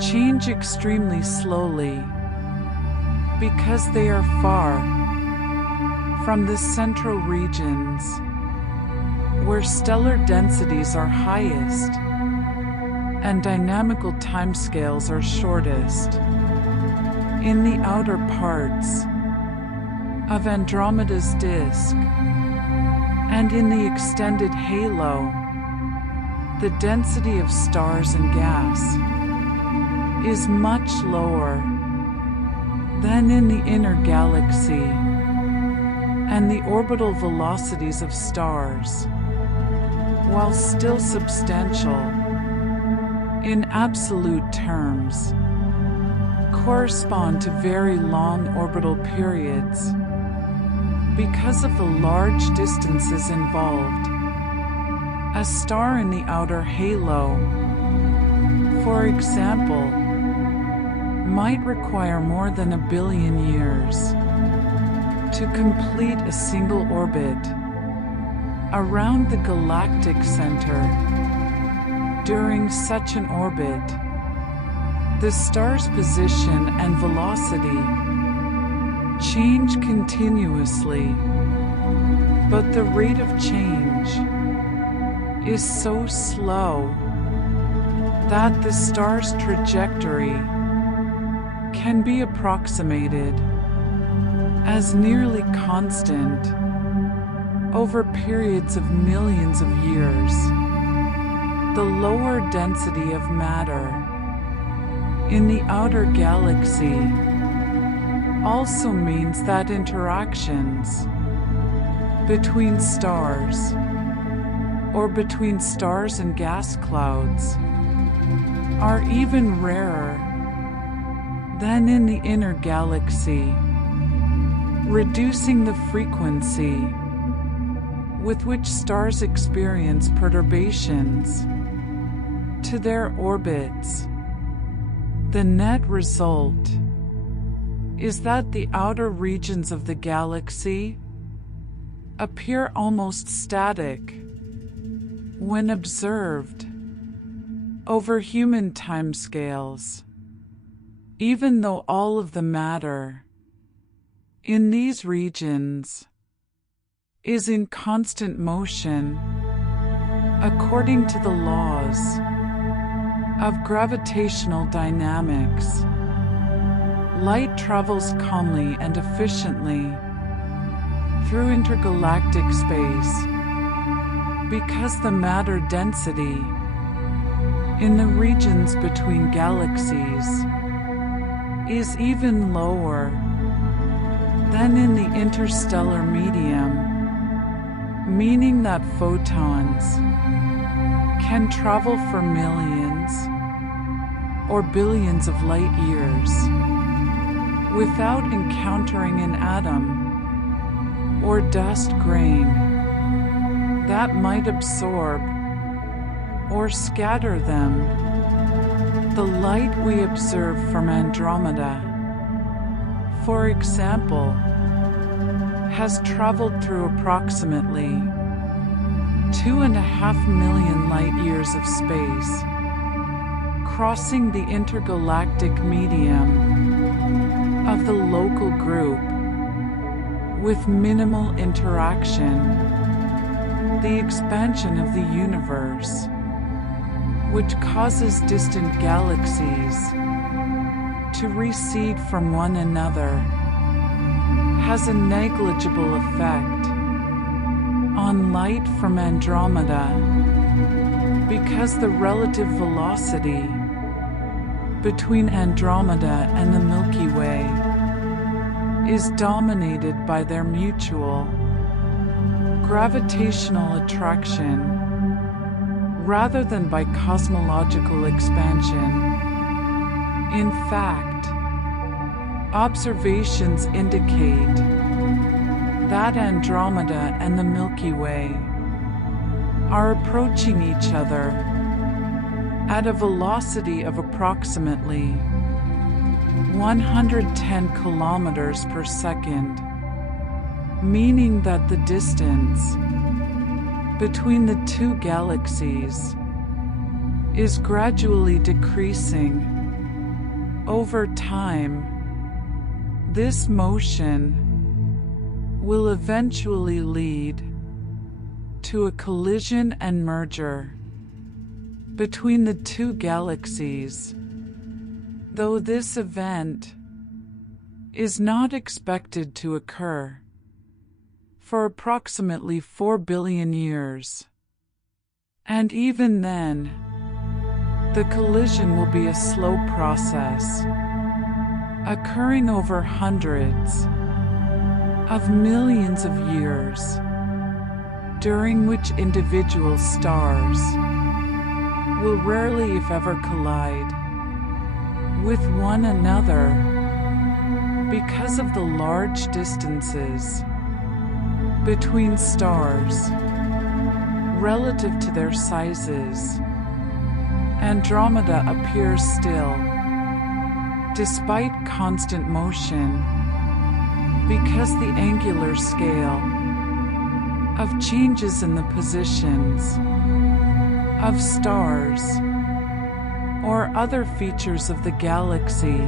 change extremely slowly because they are far from the central regions where stellar densities are highest and dynamical timescales are shortest. In the outer parts of Andromeda's disk and in the extended halo, the density of stars and gas is much lower than in the inner galaxy, and the orbital velocities of stars, while still substantial in absolute terms, correspond to very long orbital periods because of the large distances involved. A star in the outer halo, for example, might require more than 1 billion years to complete a single orbit around the galactic center. During such an orbit, the star's position and velocity change continuously, but the rate of change is so slow that the star's trajectory can be approximated as nearly constant over periods of millions of years. The lower density of matter in the outer galaxy also means that interactions between stars or between stars and gas clouds are even rarer than in the inner galaxy, reducing the frequency with which stars experience perturbations to their orbits. The net result is that the outer regions of the galaxy appear almost static when observed over human timescales, even though all of the matter in these regions is in constant motion according to the laws of gravitational dynamics. Light travels calmly and efficiently through intergalactic space because the matter density in the regions between galaxies is even lower than in the interstellar medium, meaning that photons can travel for millions or billions of light years without encountering an atom or dust grain that might absorb or scatter them. The light we observe from Andromeda, for example, has traveled through approximately 2.5 million light-years of space, crossing the intergalactic medium of the local group with minimal interaction. The expansion of the universe, which causes distant galaxies to recede from one another, has a negligible effect on light from Andromeda because the relative velocity between Andromeda and the Milky Way is dominated by their mutual gravitational attraction rather than by cosmological expansion. In fact, observations indicate that Andromeda and the Milky Way are approaching each other at a velocity of approximately 110 kilometers per second, meaning that the distance between the two galaxies is gradually decreasing over time. This motion will eventually lead to a collision and merger between the two galaxies, though this event is not expected to occur for approximately 4 billion years. And even then, the collision will be a slow process, occurring over hundreds of millions of years, during which individual stars will rarely, if ever, collide with one another because of the large distances between stars relative to their sizes. Andromeda appears still, despite constant motion, because the angular scale of changes in the positions of stars or other features of the galaxy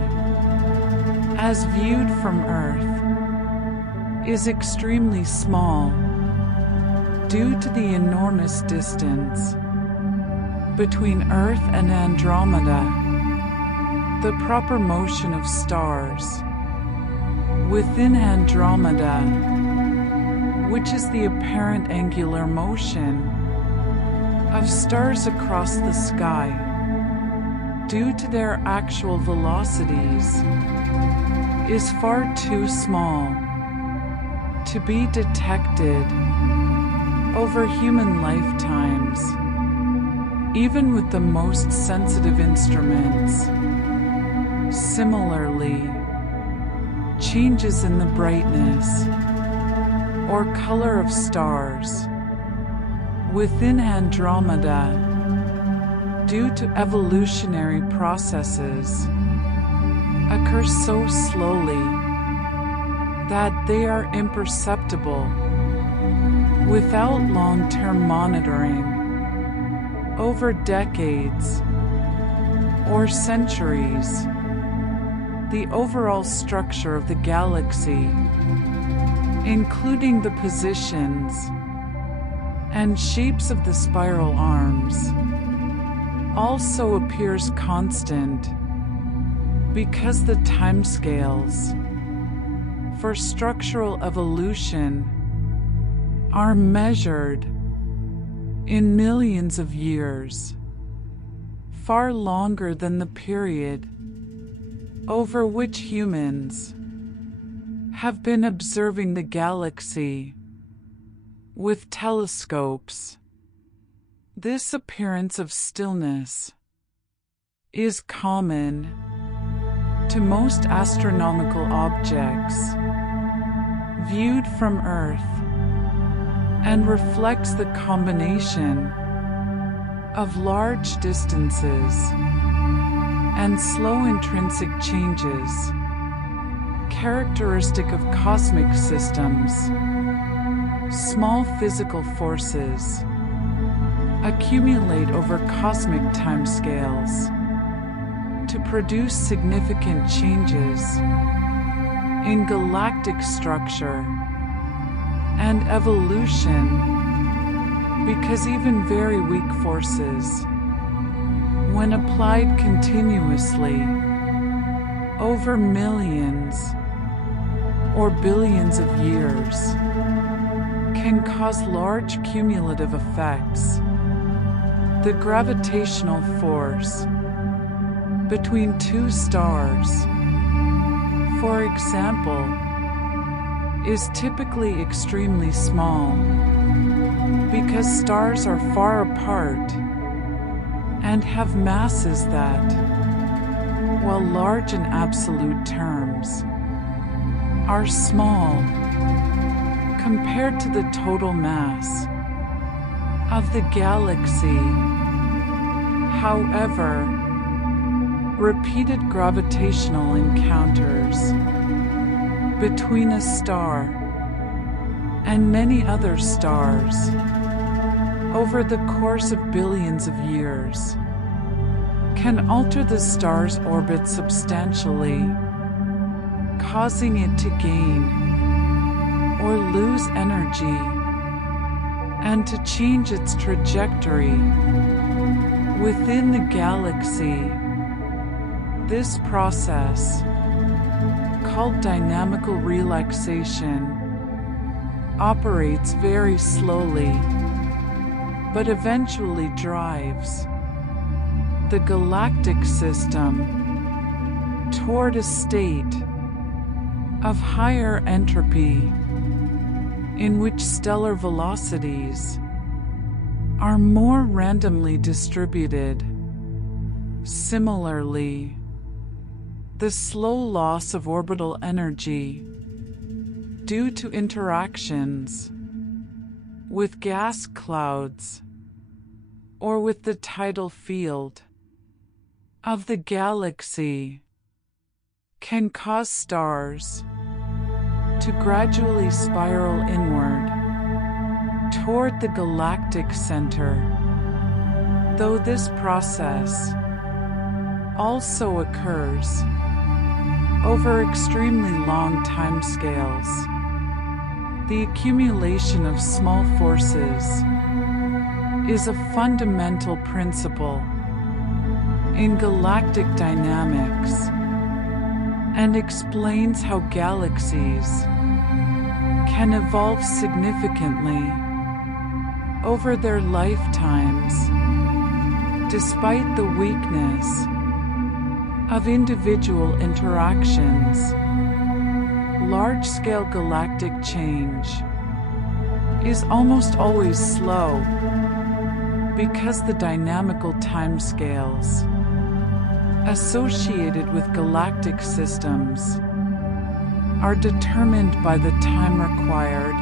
as viewed from Earth is extremely small due to the enormous distance between Earth and Andromeda. The proper motion of stars within Andromeda, which is the apparent angular motion of stars across the sky due to their actual velocities, is far too small to be detected over human lifetimes, even with the most sensitive instruments. Similarly, changes in the brightness or color of stars within Andromeda due to evolutionary processes occur so slowly that they are imperceptible without long-term monitoring. Over decades or centuries, the overall structure of the galaxy, including the positions and shapes of the spiral arms, also appears constant because the timescales for structural evolution are measured in millions of years, far longer than the period over which humans have been observing the galaxy with telescopes. This appearance of stillness is common to most astronomical objects viewed from Earth and reflects the combination of large distances and slow intrinsic changes characteristic of cosmic systems. Small physical forces accumulate over cosmic timescales to produce significant changes in galactic structure and evolution, because even very weak forces, when applied continuously over millions or billions of years, can cause large cumulative effects. The gravitational force between two stars, for example, is typically extremely small because stars are far apart and have masses that, while large in absolute terms, are small compared to the total mass of the galaxy. However, repeated gravitational encounters between a star and many other stars over the course of billions of years can alter the star's orbit substantially, causing it to gain or lose energy and to change its trajectory within the galaxy. This process, called dynamical relaxation, operates very slowly, but eventually drives the galactic system toward a state of higher entropy, in which stellar velocities are more randomly distributed. Similarly, the slow loss of orbital energy due to interactions with gas clouds or with the tidal field of the galaxy can cause stars to gradually spiral inward toward the galactic center. Though this process also occurs over extremely long timescales, the accumulation of small forces is a fundamental principle in galactic dynamics and explains how galaxies can evolve significantly over their lifetimes, despite the weakness of individual interactions. Large-scale galactic change is almost always slow because the dynamical timescales associated with galactic systems are determined by the time required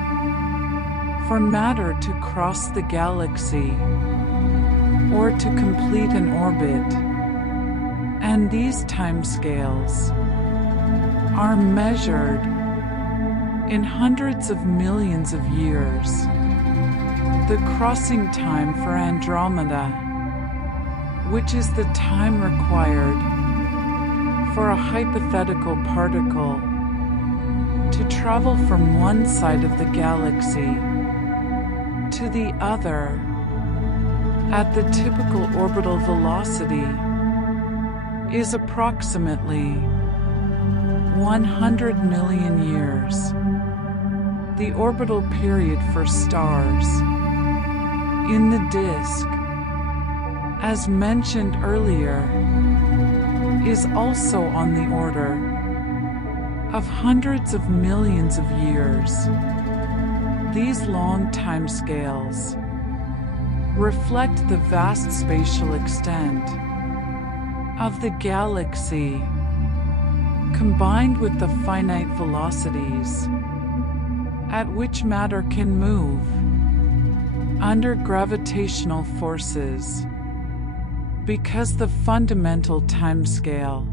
for matter to cross the galaxy or to complete an orbit, and these timescales are measured in hundreds of millions of years. The crossing time for Andromeda, which is the time required for a hypothetical particle to travel from one side of the galaxy to the other at the typical orbital velocity, is approximately 100 million years. The orbital period for stars in the disk, as mentioned earlier, is also on the order of hundreds of millions of years. These long timescales reflect the vast spatial extent of the galaxy, combined with the finite velocities at which matter can move under gravitational forces, because the fundamental timescale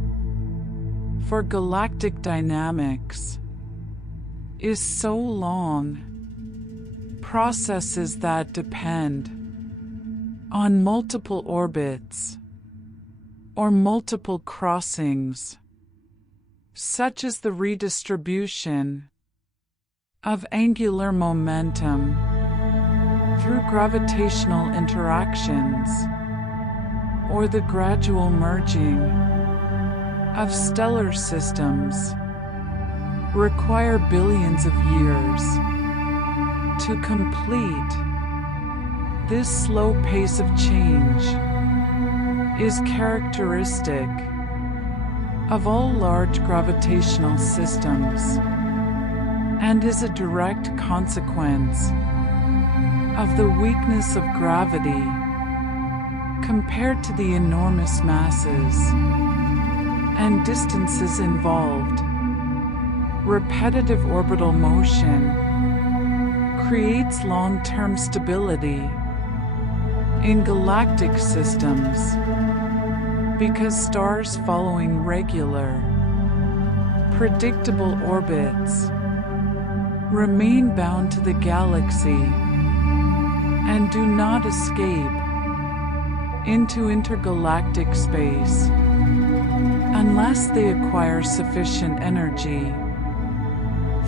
for galactic dynamics is so long. Processes that depend on multiple orbits or multiple crossings, such as the redistribution of angular momentum through gravitational interactions, or the gradual merging of stellar systems, require billions of years to complete. This slow pace of change is characteristic of all large gravitational systems and is a direct consequence of the weakness of gravity compared to the enormous masses and distances involved. Repetitive orbital motion creates long-term stability in galactic systems because stars following regular, predictable orbits remain bound to the galaxy and do not escape into intergalactic space unless they acquire sufficient energy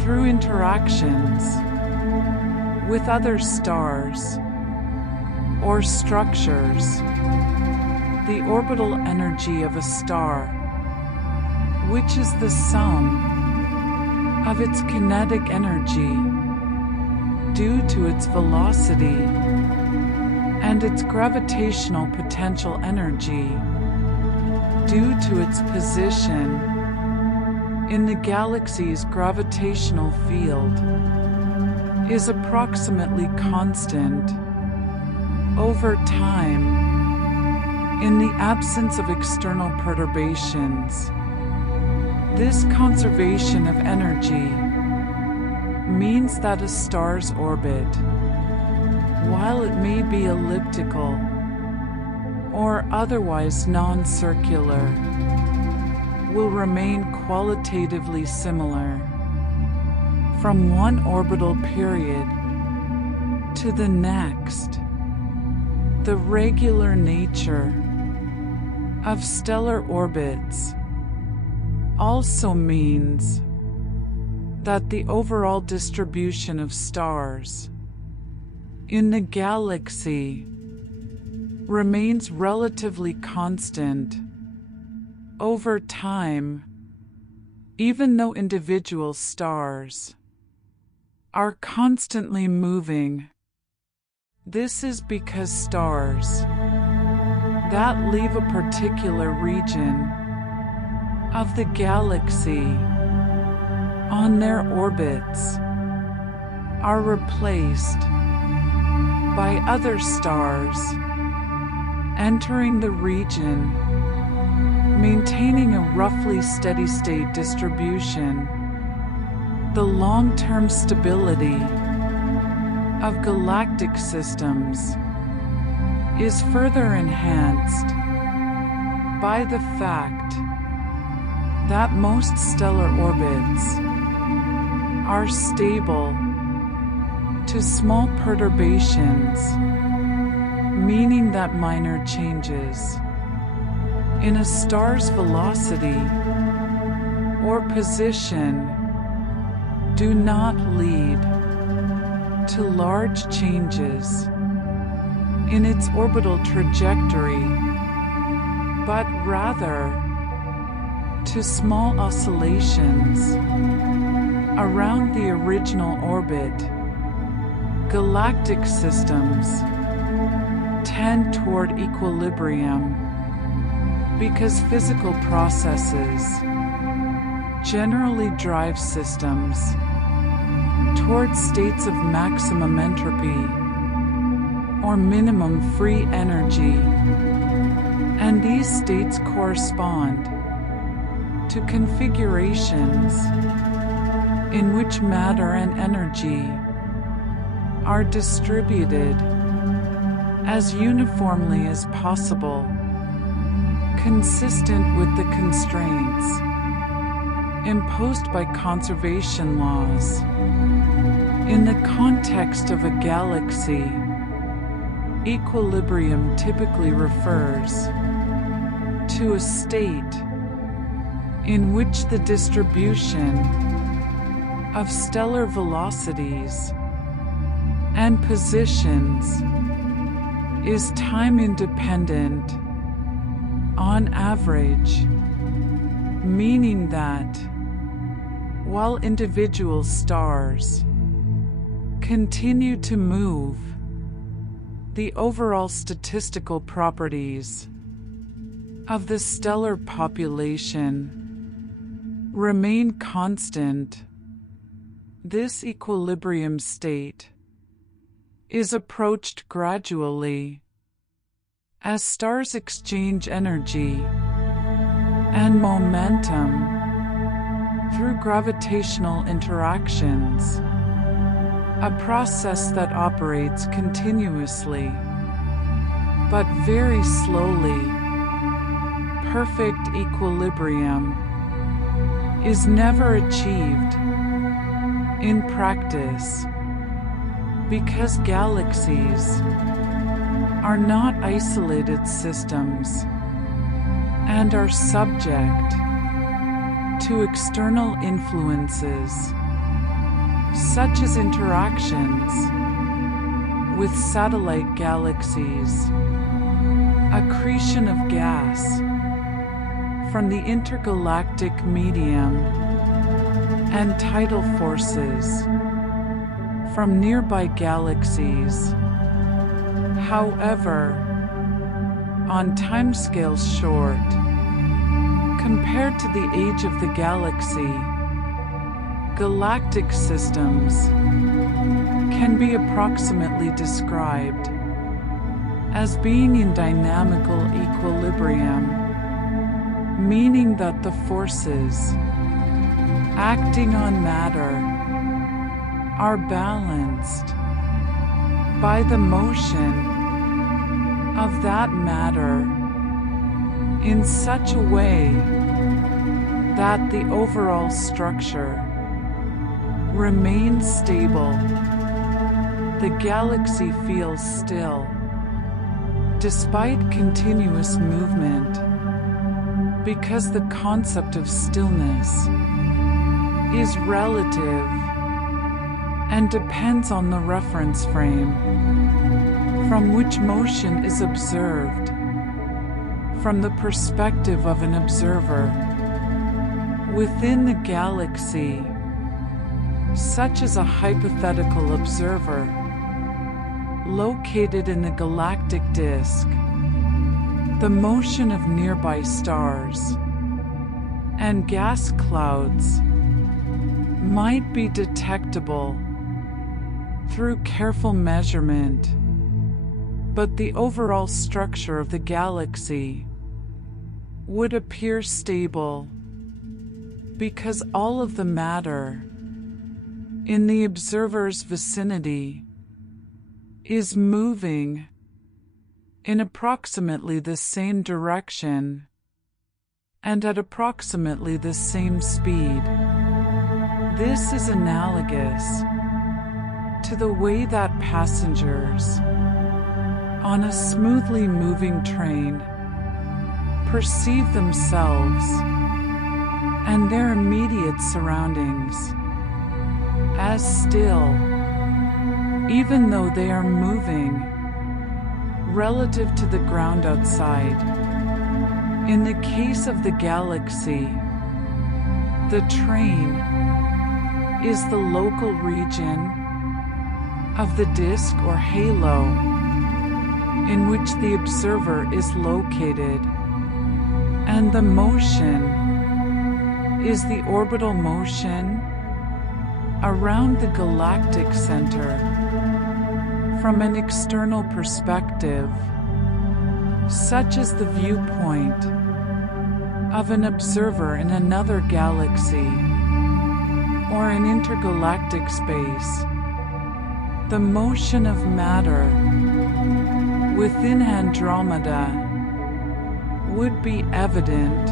through interactions with other stars or structures. The orbital energy of a star, which is the sum of its kinetic energy due to its velocity and its gravitational potential energy due to its position in the galaxy's gravitational field, is approximately constant over time in the absence of external perturbations. This conservation of energy means that a star's orbit, while it may be elliptical or otherwise non-circular, will remain qualitatively similar from one orbital period to the next. The regular nature of stellar orbits also means that the overall distribution of stars in the galaxy remains relatively constant over time, even though individual stars are constantly moving. This is because stars that leave a particular region of the galaxy on their orbits are replaced by other stars entering the region, maintaining a roughly steady-state distribution. The long-term stability of galactic systems is further enhanced by the fact that most stellar orbits are stable to small perturbations, meaning that minor changes in a star's velocity or position do not lead to large changes in its orbital trajectory, but rather to small oscillations around the original orbit. Galactic systems tend toward equilibrium because physical processes generally drive systems towards states of maximum entropy or minimum free energy, and these states correspond to configurations in which matter and energy are distributed as uniformly as possible, consistent with the constraints imposed by conservation laws. In the context of a galaxy, Equilibrium typically refers to a state in which the distribution of stellar velocities and positions is time-independent on average, meaning that while individual stars continue to move, the overall statistical properties of the stellar population remain constant. This equilibrium state is approached gradually as stars exchange energy and momentum through gravitational interactions, a process that operates continuously but very slowly. Perfect equilibrium is never achieved in practice because galaxies are not isolated systems and are subject to external influences such as interactions with satellite galaxies, accretion of gas from the intergalactic medium, and tidal forces from nearby galaxies. However, on timescales short compared to the age of the galaxy, galactic systems can be approximately described as being in dynamical equilibrium, meaning that the forces acting on matter are balanced by the motion of that matter in such a way that the overall structure remains stable. The galaxy feels still, despite continuous movement, because the concept of stillness is relative and depends on the reference frame from which motion is observed. From the perspective of an observer within the galaxy, such as a hypothetical observer located in a galactic disk, the motion of nearby stars and gas clouds might be detectable through careful measurement, but the overall structure of the galaxy would appear stable because all of the matter in the observer's vicinity is moving in approximately the same direction and at approximately the same speed. This is analogous to the way that passengers on a smoothly moving train perceive themselves and their immediate surroundings as still, even though they are moving relative to the ground outside. In the case of the galaxy, the train is the local region of the disk or halo in which the observer is located, and the motion is the orbital motion around the galactic center. From an external perspective, such as the viewpoint of an observer in another galaxy or in intergalactic space, the motion of matter within Andromeda would be evident,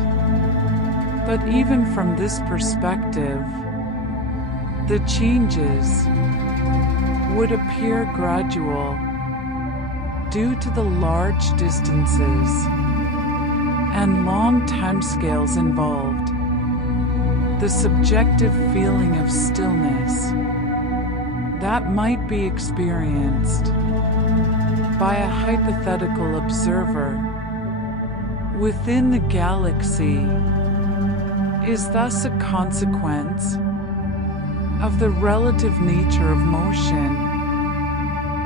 but even from this perspective, the changes would appear gradual Due to the large distances and long timescales involved, the subjective feeling of stillness that might be experienced by a hypothetical observer within the galaxy is thus a consequence of the relative nature of motion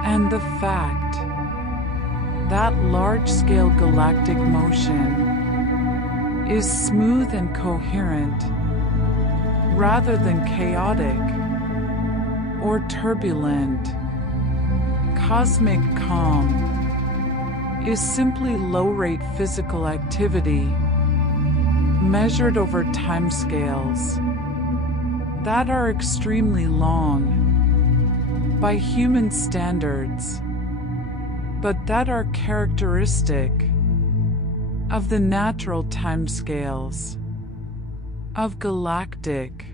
and the fact that large-scale galactic motion is smooth and coherent rather than chaotic or turbulent. Cosmic calm is simply low-rate physical activity measured over timescales that are extremely long by human standards, but that are characteristic of the natural timescales of galactic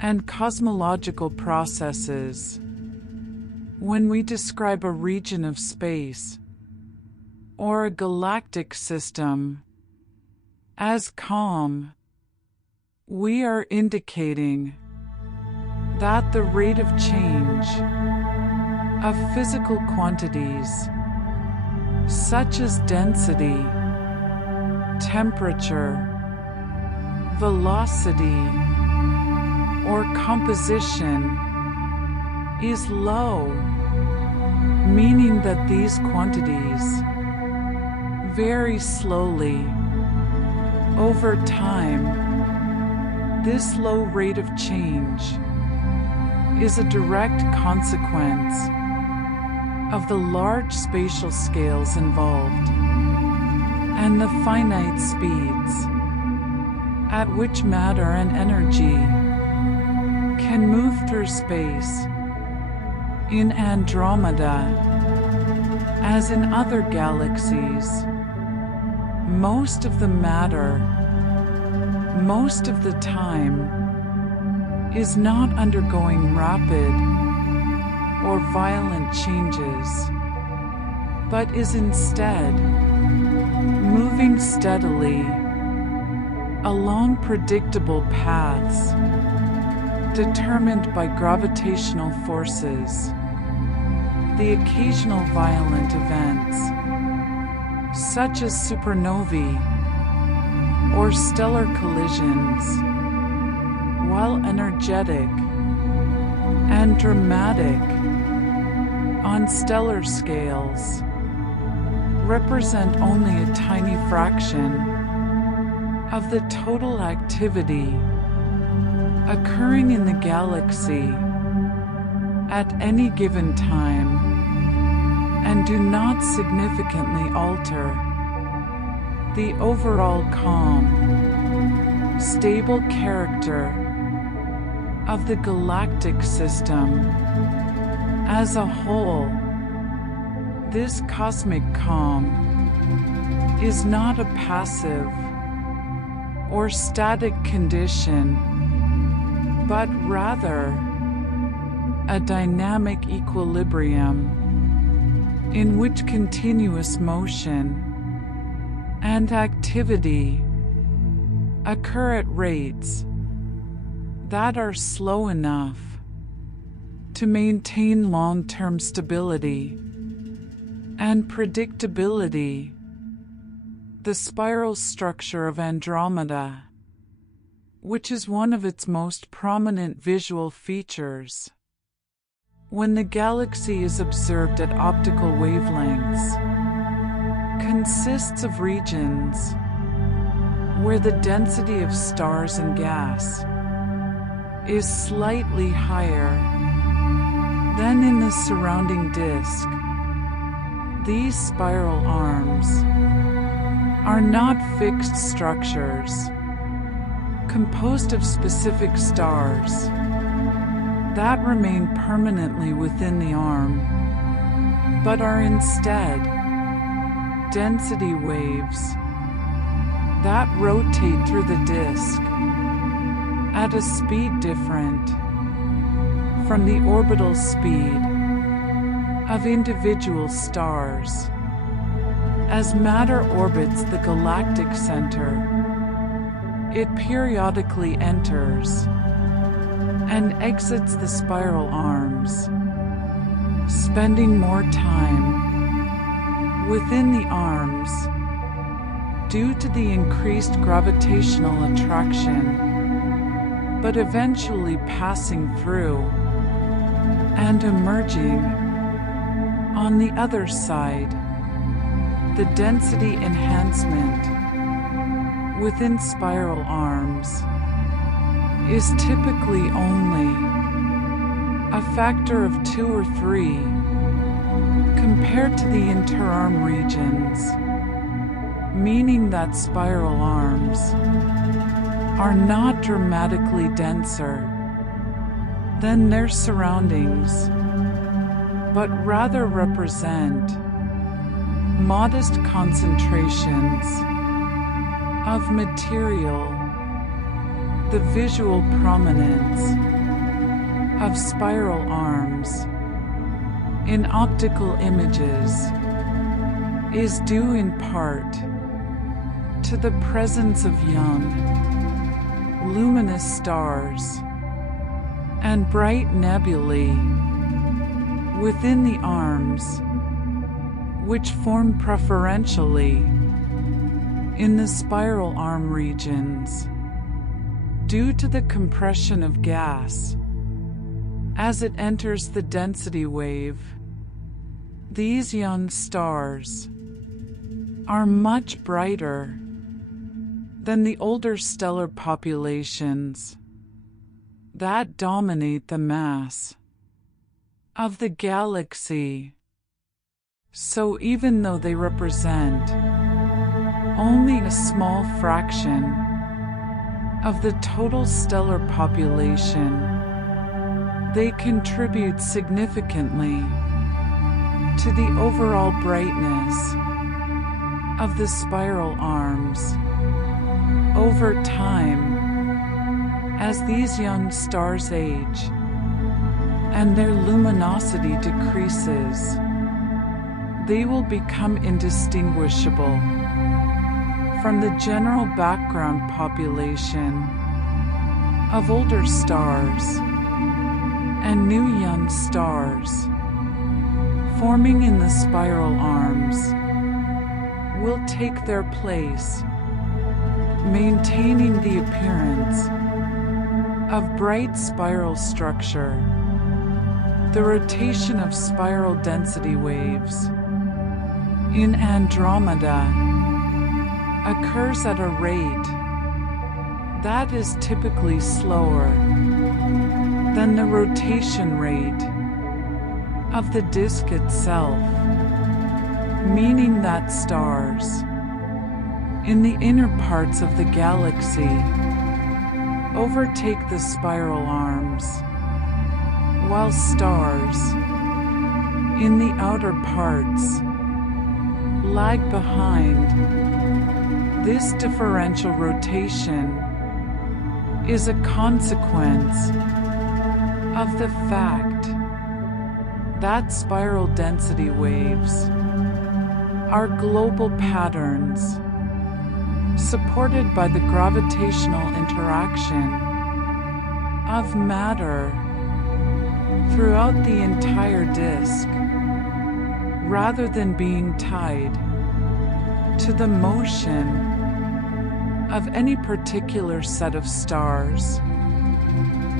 and cosmological processes. When we describe a region of space or a galactic system as calm, we are indicating that the rate of change of physical quantities such as density, temperature, velocity, or composition is low, meaning that these quantities vary slowly over time. This low rate of change is a direct consequence of the large spatial scales involved and the finite speeds at which matter and energy can move through space. In Andromeda, as in other galaxies, most of the matter, most of the time, is not undergoing rapid or violent changes, but is instead moving steadily along predictable paths determined by gravitational forces. The occasional violent events, such as supernovae or stellar collisions, while energetic and dramatic on stellar scales, represent only a tiny fraction of the total activity occurring in the galaxy at any given time, and do not significantly alter the overall calm, stable character of the galactic system as a whole. This cosmic calm is not a passive or static condition, but rather a dynamic equilibrium in which continuous motion and activity occur at rates that are slow enough to maintain long-term stability and predictability. The spiral structure of Andromeda, which is one of its most prominent visual features, when the galaxy is observed at optical wavelengths, consists of regions where the density of stars and gas is slightly higher than in the surrounding disk. These spiral arms are not fixed structures composed of specific stars that remain permanently within the arm, but are instead density waves that rotate through the disk at a speed different from the orbital speed of individual stars. As matter orbits the galactic center, it periodically enters and exits the spiral arms, spending more time within the arms due to the increased gravitational attraction, but eventually passing through and emerging on the other side. The density enhancement within spiral arms is typically only a factor of 2 or 3 compared to the interarm regions, meaning that spiral arms are not dramatically denser than their surroundings, but rather represent modest concentrations of material. The visual prominence of spiral arms in optical images is due in part to the presence of young, luminous stars and bright nebulae within the arms, which form preferentially in the spiral arm regions due to the compression of gas as it enters the density wave. These young stars are much brighter than the older stellar populations that dominate the mass of the galaxy. So even though they represent only a small fraction of the total stellar population, they contribute significantly to the overall brightness of the spiral arms. Over time, as these young stars age and their luminosity decreases, they will become indistinguishable from the general background population of older stars, and new young stars forming in the spiral arms will take their place, maintaining the appearance of bright spiral structure. The rotation of spiral density waves in Andromeda occurs at a rate that is typically slower than the rotation rate of the disk itself, meaning that stars in the inner parts of the galaxy overtake the spiral arms, while stars in the outer parts lag behind. This differential rotation is a consequence of the fact that spiral density waves are global patterns supported by the gravitational interaction of matter throughout the entire disk, rather than being tied to the motion of any particular set of stars.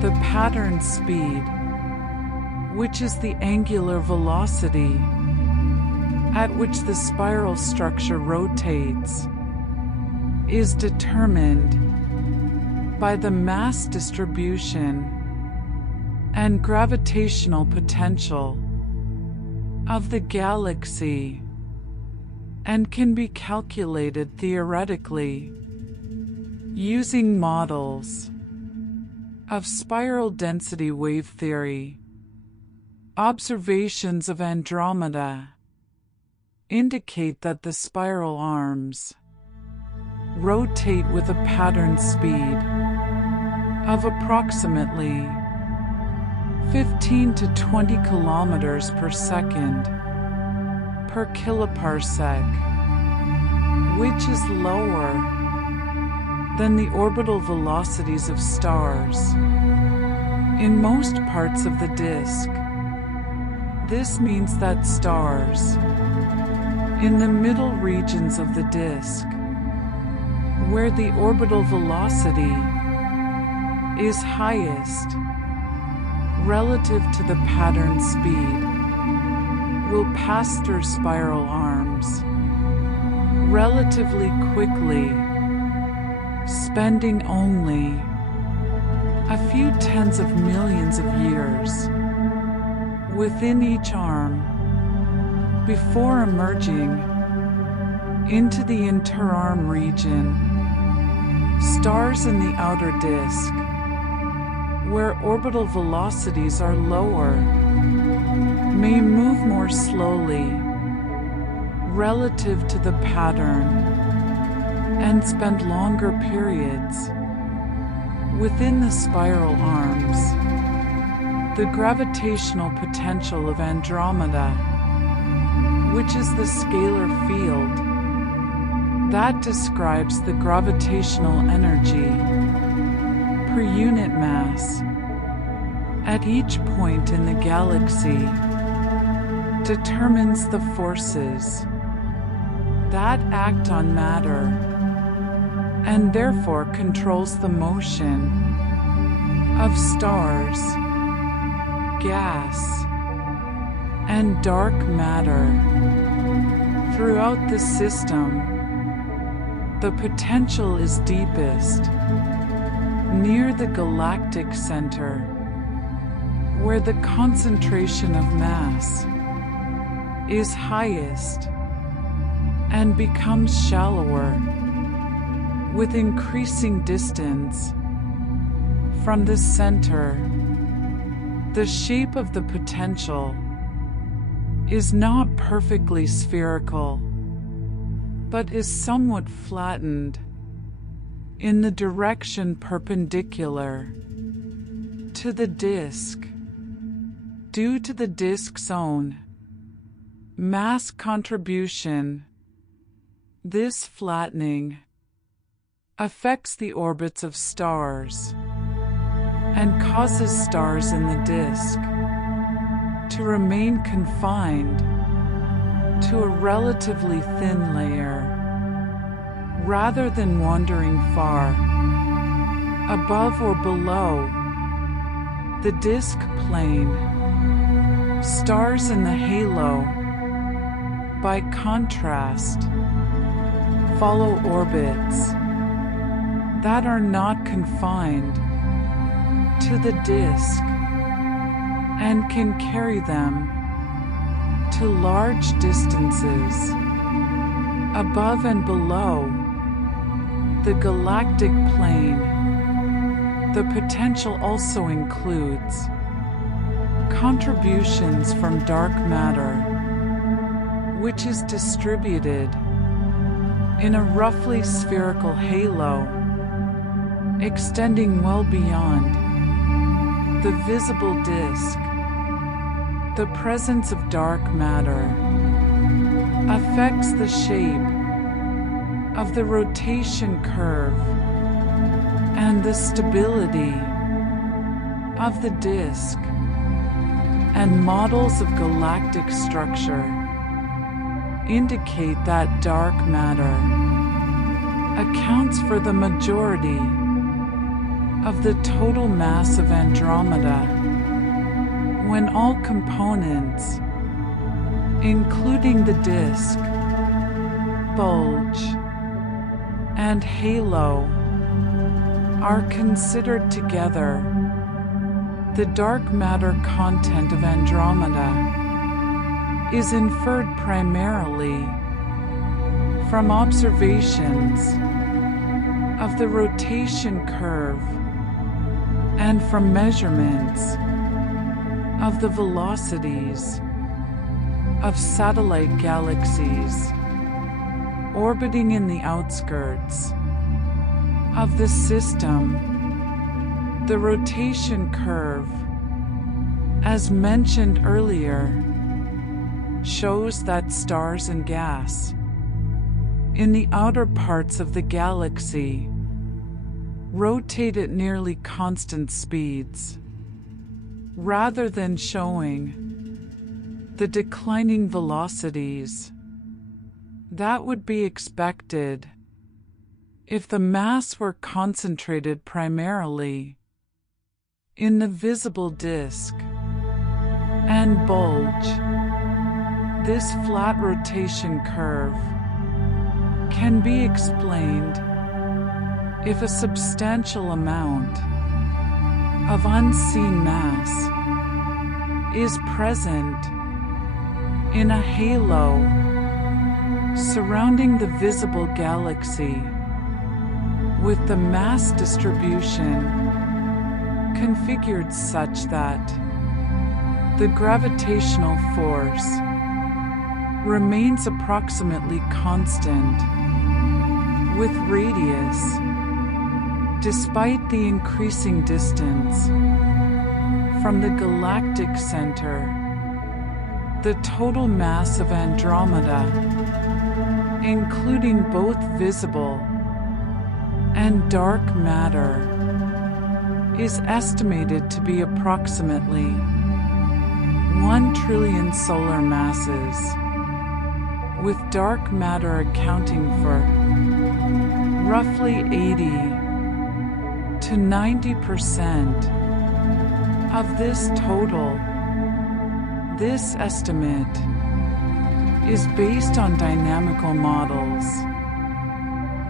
The pattern speed, which is the angular velocity at which the spiral structure rotates, is determined by the mass distribution and gravitational potential of the galaxy, and can be calculated theoretically using models of spiral density wave theory. Observations of Andromeda indicate that the spiral arms rotate with a pattern speed of approximately 15 to 20 kilometers per second per kiloparsec, which is lower than the orbital velocities of stars in most parts of the disk. This means that stars in the middle regions of the disk, where the orbital velocity is highest relative to the pattern speed, will pass through spiral arms relatively quickly, spending only a few tens of millions of years within each arm before emerging into the interarm region. Stars in the outer disk, where orbital velocities are lower, may move more slowly relative to the pattern and spend longer periods within the spiral arms. The gravitational potential of Andromeda, which is the scalar field that describes the gravitational energy per unit mass at each point in the galaxy, determines the forces that act on matter and therefore controls the motion of stars, gas, and dark matter throughout the system. The potential is deepest near the galactic center, where the concentration of mass is highest and becomes shallower with increasing distance from the center. The shape of the potential is not perfectly spherical, but is somewhat flattened in the direction perpendicular to the disk. Due to the disk's own mass contribution, this flattening affects the orbits of stars and causes stars in the disk to remain confined to a relatively thin layer, rather than wandering far above or below the disk plane. Stars in the halo, by contrast, follow orbits that are not confined to the disk and can carry them to large distances above and below the galactic plane. The potential also includes contributions from dark matter, which is distributed in a roughly spherical halo extending well beyond the visible disk. The presence of dark matter affects the shape of the rotation curve and the stability of the disk, and models of galactic structure indicate that dark matter accounts for the majority of the total mass of Andromeda, when all components, including the disk, bulge, and halo, are considered together. The dark matter content of Andromeda is inferred primarily from observations of the rotation curve and from measurements of the velocities of satellite galaxies orbiting in the outskirts of the system. The rotation curve as mentioned earlier, shows that stars and gas in the outer parts of the galaxy rotate at nearly constant speeds, rather than showing the declining velocities that would be expected if the mass were concentrated primarily in the visible disk and bulge. This flat rotation curve can be explained if a substantial amount of unseen mass is present in a halo surrounding the visible galaxy, with the mass distribution configured such that the gravitational force remains approximately constant with radius, despite the increasing distance from the galactic center. The total mass of Andromeda, including both visible and dark matter, is estimated to be approximately 1 trillion solar masses, with dark matter accounting for roughly 80 to 90% of this total. This estimate is based on dynamical models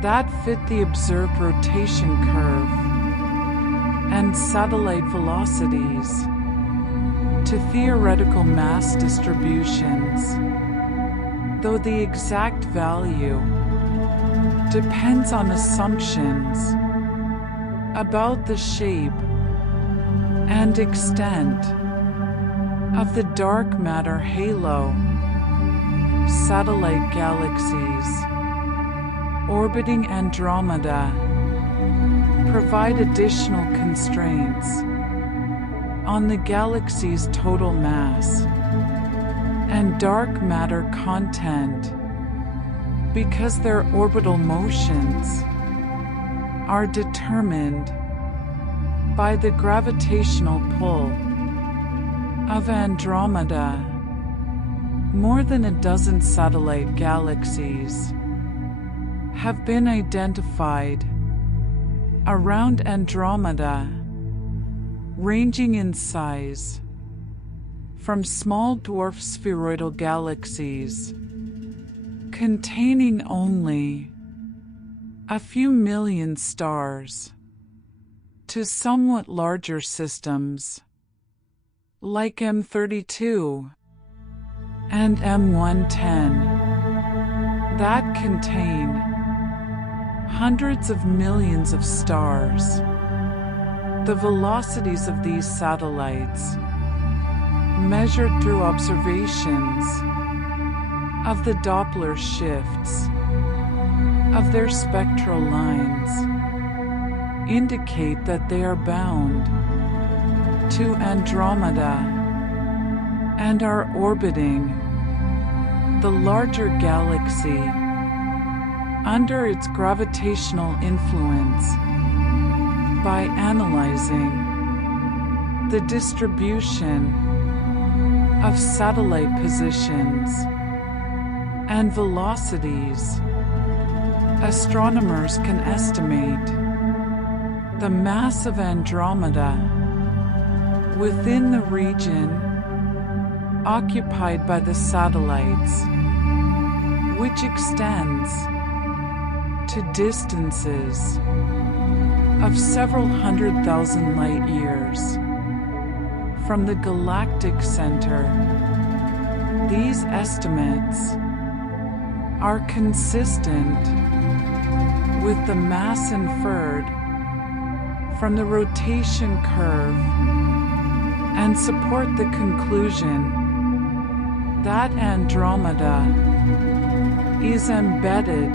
that fit the observed rotation curve and satellite velocities to theoretical mass distributions, though the exact value depends on assumptions about the shape and extent of the dark matter halo. Satellite galaxies orbiting Andromeda provide additional constraints on the galaxy's total mass and dark matter content because their orbital motions are determined by the gravitational pull of Andromeda. More than a dozen satellite galaxies have been identified around Andromeda, ranging in size from small dwarf spheroidal galaxies containing only a few million stars to somewhat larger systems like M32 and M110 that contain hundreds of millions of stars. The velocities of these satellites, measured through observations of the Doppler shifts of their spectral lines, indicate that they are bound to Andromeda and are orbiting the larger galaxy under its gravitational influence. By analyzing the distribution of satellite positions and velocities, astronomers can estimate the mass of Andromeda within the region occupied by the satellites, which extends to distances of several 100,000 light years from the galactic center. These estimates are consistent with the mass inferred from the rotation curve and support the conclusion that Andromeda is embedded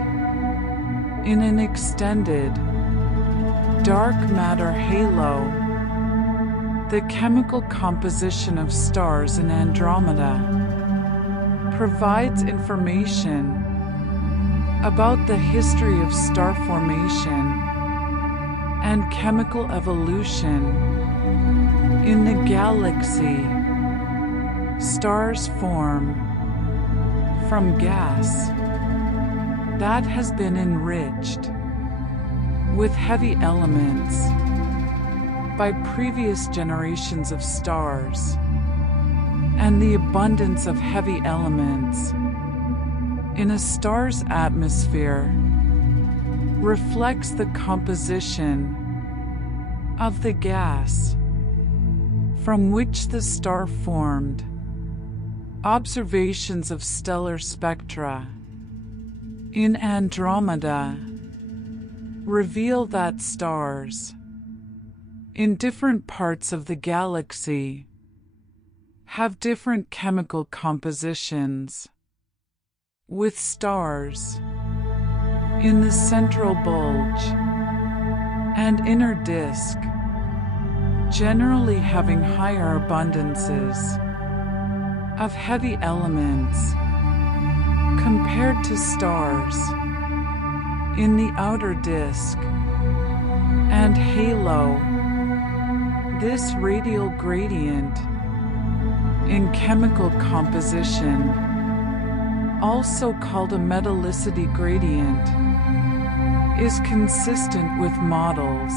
in an extended dark matter halo The chemical composition of stars in Andromeda provides information about the history of star formation and chemical evolution in the galaxy. Stars form from gas that has been enriched with heavy elements by previous generations of stars, and the abundance of heavy elements in a star's atmosphere reflects the composition of the gas from which the star formed. Observations of stellar spectra in Andromeda reveal that stars in different parts of the galaxy have different chemical compositions, with stars in the central bulge and inner disk generally having higher abundances of heavy elements compared to stars in the outer disk and halo. This radial gradient in chemical composition, also called a metallicity gradient, is consistent with models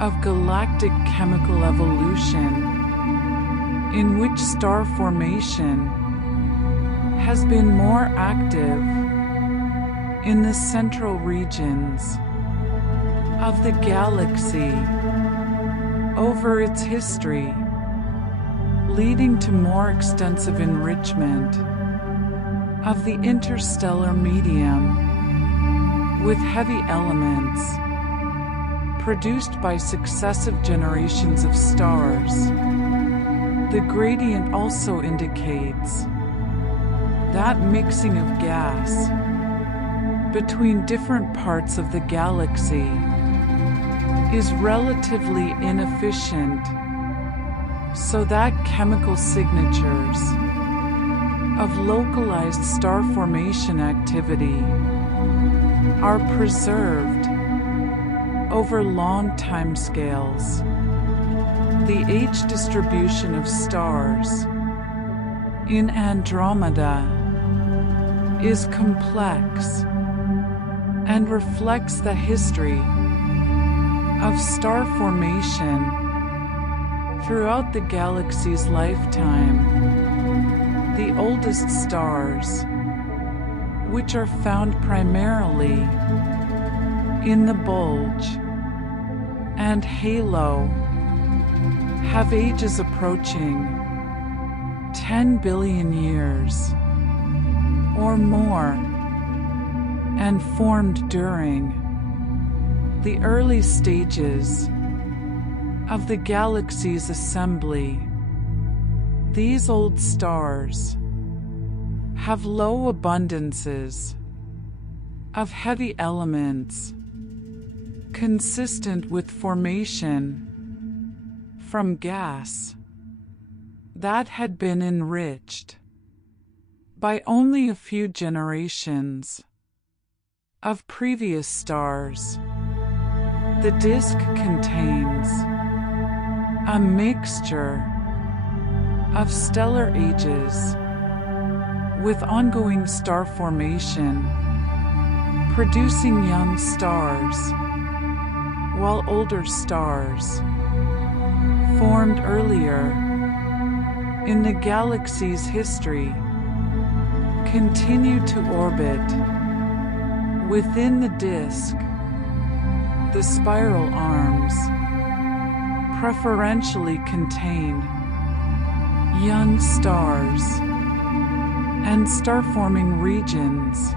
of galactic chemical evolution in which star formation has been more active in the central regions of the galaxy over its history, leading to more extensive enrichment of the interstellar medium with heavy elements produced by successive generations of stars. The gradient also indicates that mixing of gas between different parts of the galaxy is relatively inefficient, so that chemical signatures of localized star formation activity are preserved over long timescales. The age distribution of stars in Andromeda is complex and reflects the history of star formation throughout the galaxy's lifetime. The oldest stars, which are found primarily in the bulge and halo, have ages approaching 10 billion years or more, and formed during the early stages of the galaxy's assembly. These old stars have low abundances of heavy elements consistent with formation from gas that had been enriched by only a few generations of previous stars. The disk contains a mixture of stellar ages with ongoing star formation, producing young stars, while older stars formed earlier in the galaxy's history continue to orbit within the disk. The spiral arms preferentially contain young stars and star-forming regions,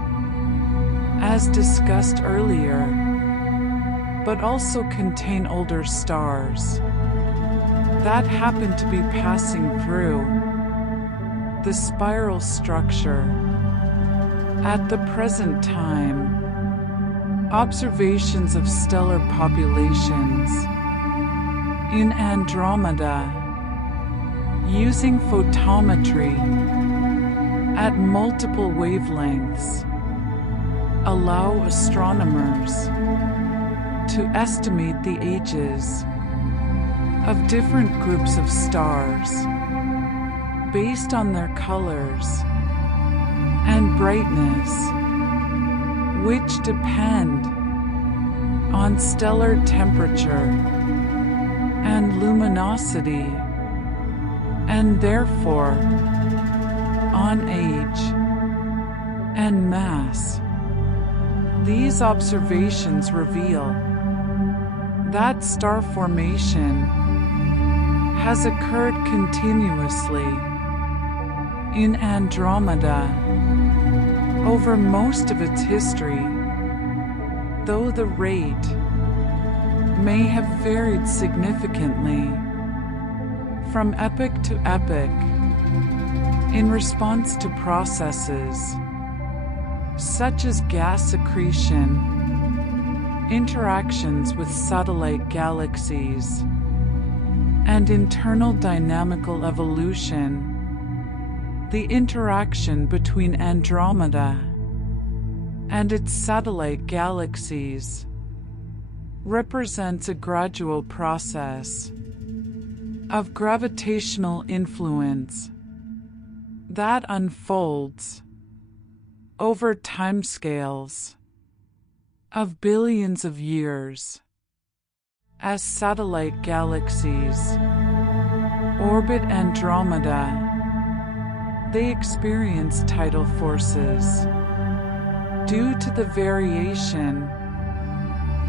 as discussed earlier, but also contain older stars that happen to be passing through the spiral structure. At the present time, observations of stellar populations in Andromeda, using photometry at multiple wavelengths, allow astronomers to estimate the ages of different groups of stars based on their colors and brightness, which depend on stellar temperature and luminosity, and therefore on age and mass. These observations reveal that star formation has occurred continuously in Andromeda over most of its history, though the rate may have varied significantly from epoch to epoch in response to processes such as gas accretion, interactions with satellite galaxies, and internal dynamical evolution. The interaction between Andromeda and its satellite galaxies represents a gradual process of gravitational influence that unfolds over timescales of billions of years. As satellite galaxies orbit Andromeda, they experience tidal forces due to the variation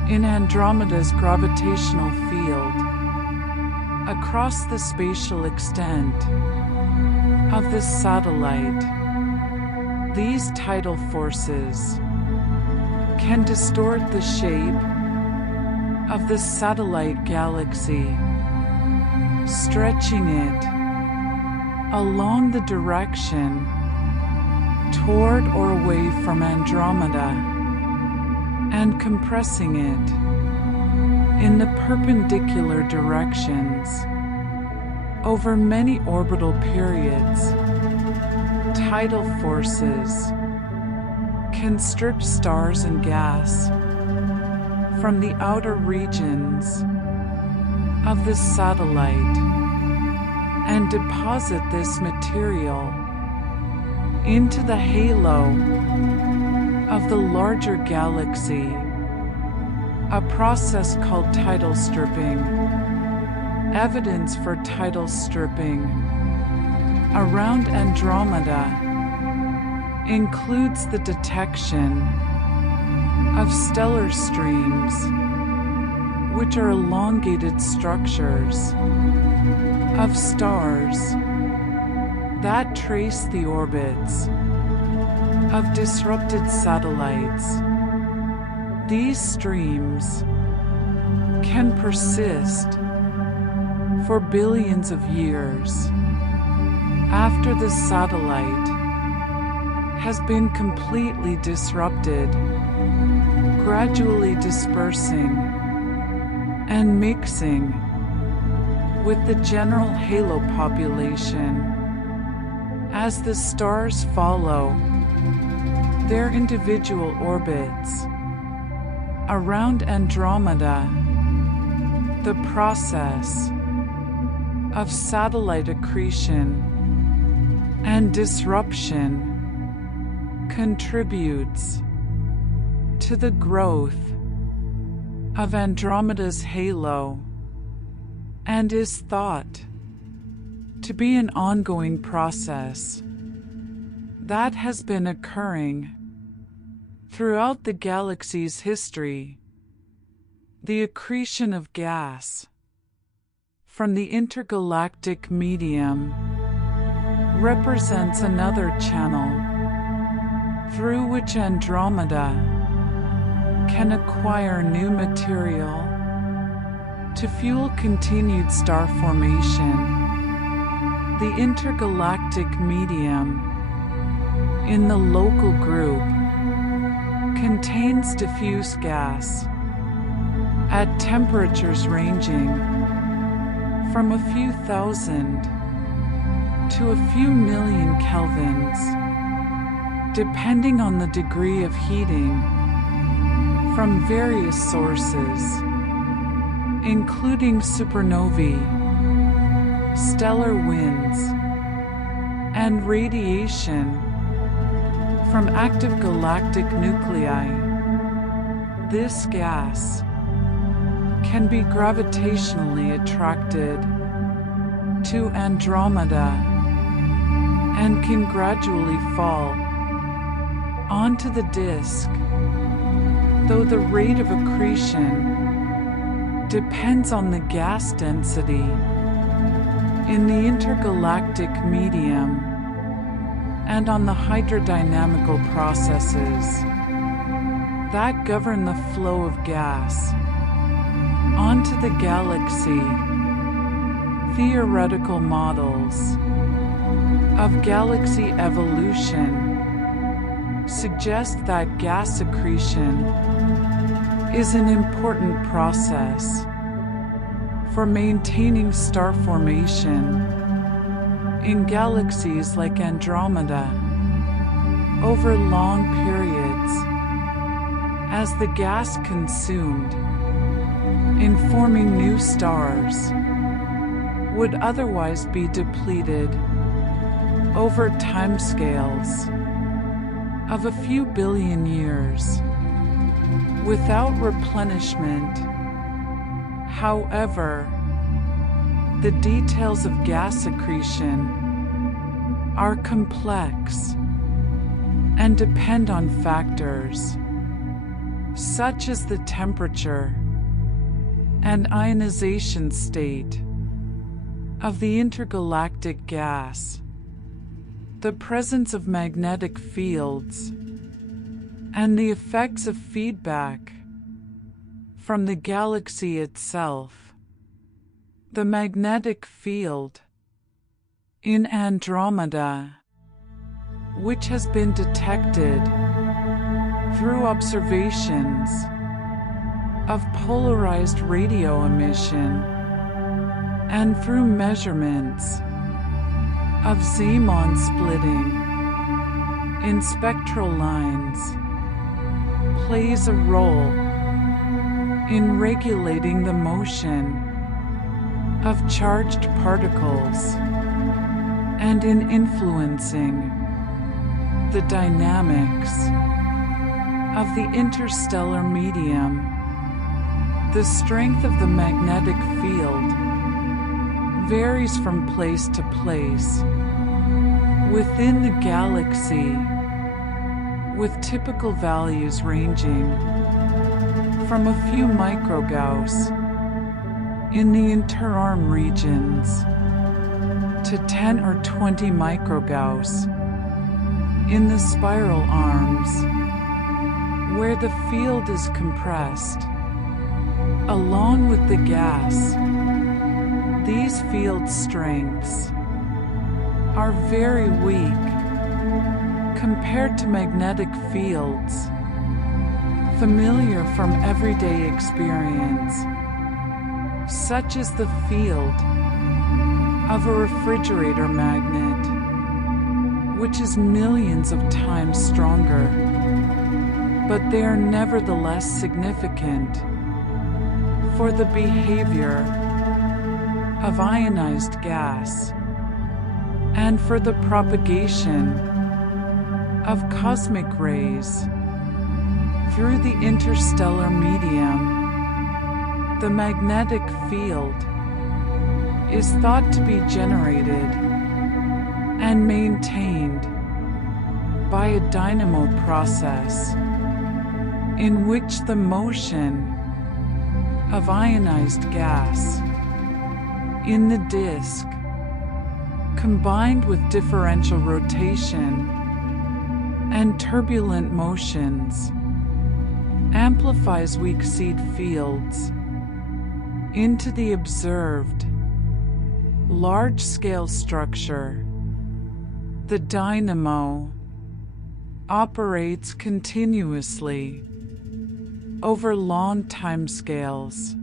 in Andromeda's gravitational field across the spatial extent of the satellite. These tidal forces can distort the shape of the satellite galaxy, stretching it along the direction toward or away from Andromeda and compressing it in the perpendicular directions over many orbital periods. Tidal forces can strip stars and gas from the outer regions of the satellite and deposit this material into the halo of the larger galaxy, a process called tidal stripping. Evidence for tidal stripping around Andromeda includes the detection of stellar streams, which are elongated structures of stars that trace the orbits of disrupted satellites. These streams can persist for billions of years after the satellite has been completely disrupted, gradually dispersing and mixing with the general halo population as the stars follow their individual orbits around Andromeda. The process of satellite accretion and disruption contributes to the growth of Andromeda's halo and is thought to be an ongoing process that has been occurring throughout the galaxy's history. The accretion of gas from the intergalactic medium represents another channel through which Andromeda can acquire new material to fuel continued star formation. The intergalactic medium in the local group contains diffuse gas at temperatures ranging from a few thousand to a few million kelvins, depending on the degree of heating from various sources, including supernovae, stellar winds, and radiation from active galactic nuclei. This gas can be gravitationally attracted to Andromeda and can gradually fall onto the disk, though the rate of accretion depends on the gas density in the intergalactic medium and on the hydrodynamical processes that govern the flow of gas onto the galaxy. Theoretical models of galaxy evolution suggest that gas accretion is an important process for maintaining star formation in galaxies like Andromeda over long periods, as the gas consumed in forming new stars would otherwise be depleted over timescales of a few billion years without replenishment. However, the details of gas accretion are complex and depend on factors such as the temperature and ionization state of the intergalactic gas, the presence of magnetic fields, and the effects of feedback from the galaxy itself. The magnetic field in Andromeda, which has been detected through observations of polarized radio emission and through measurements of Zeeman splitting in spectral lines, plays a role in regulating the motion of charged particles and in influencing the dynamics of the interstellar medium. The strength of the magnetic field varies from place to place within the galaxy, with typical values ranging from a few microgauss in the interarm regions to 10 or 20 microgauss in the spiral arms, where the field is compressed along with the gas. These field strengths are very weak compared to magnetic fields familiar from everyday experience, such as the field of a refrigerator magnet, which is millions of times stronger, but they are nevertheless significant for the behavior of ionized gas and for the propagation of cosmic rays through the interstellar medium. The magnetic field is thought to be generated and maintained by a dynamo process in which the motion of ionized gas in the disk, combined with differential rotation and turbulent motions, amplifies weak seed fields into the observed large-scale structure. The dynamo operates continuously over long timescales,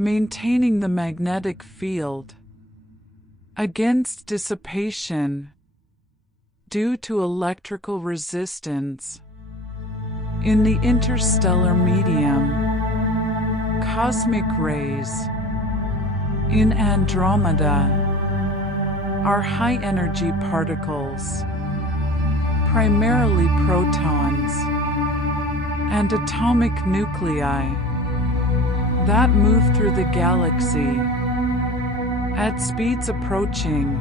maintaining the magnetic field against dissipation due to electrical resistance. In the interstellar medium, cosmic rays in Andromeda are high-energy particles, primarily protons and atomic nuclei, that move through the galaxy at speeds approaching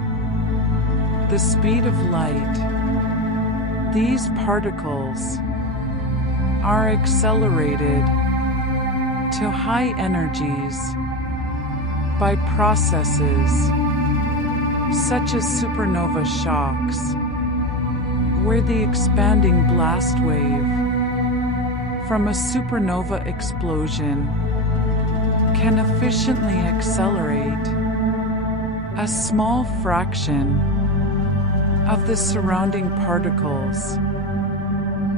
the speed of light. These particles are accelerated to high energies by processes such as supernova shocks, where the expanding blast wave from a supernova explosion can efficiently accelerate a small fraction of the surrounding particles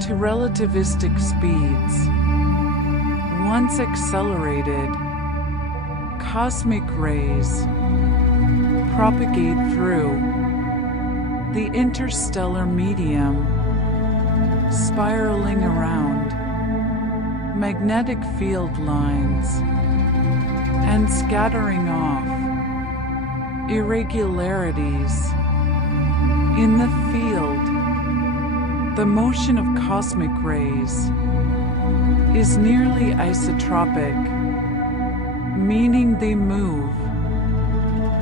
to relativistic speeds. Once accelerated, cosmic rays propagate through the interstellar medium, spiraling around magnetic field lines and scattering off irregularities in the field. The motion of cosmic rays is nearly isotropic, meaning they move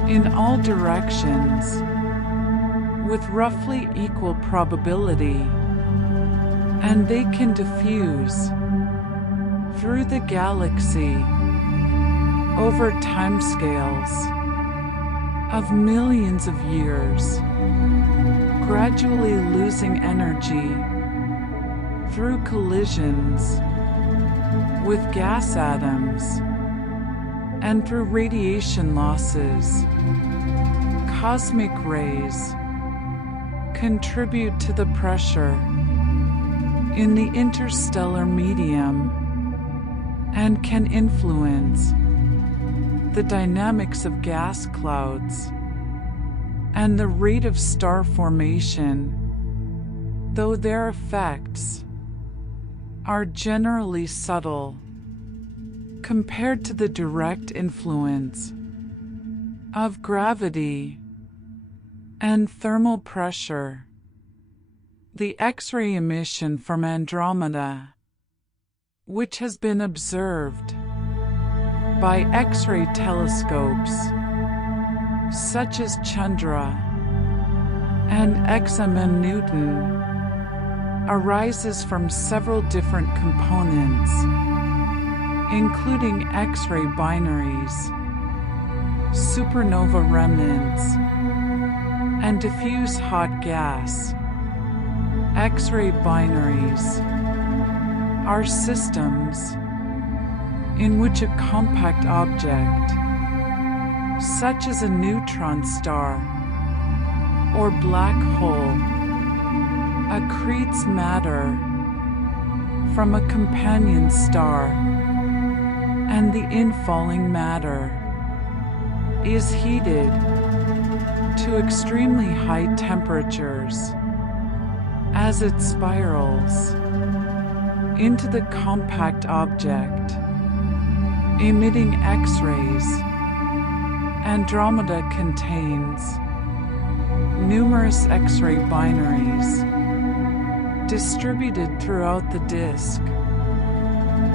in all directions with roughly equal probability, and they can diffuse through the galaxy over timescales of millions of years, gradually losing energy through collisions with gas atoms and through radiation losses. Cosmic rays contribute to the pressure in the interstellar medium and can influence the dynamics of gas clouds and the rate of star formation, though their effects are generally subtle compared to the direct influence of gravity and thermal pressure. The X-ray emission from Andromeda, which has been observed by X-ray telescopes such as Chandra and XMM Newton, arises from several different components, including X-ray binaries, supernova remnants, and diffuse hot gas. X-ray binaries are systems in which a compact object, such as a neutron star or black hole, accretes matter from a companion star, and the infalling matter is heated to extremely high temperatures as it spirals into the compact object, emitting X-rays. Andromeda contains numerous X-ray binaries distributed throughout the disk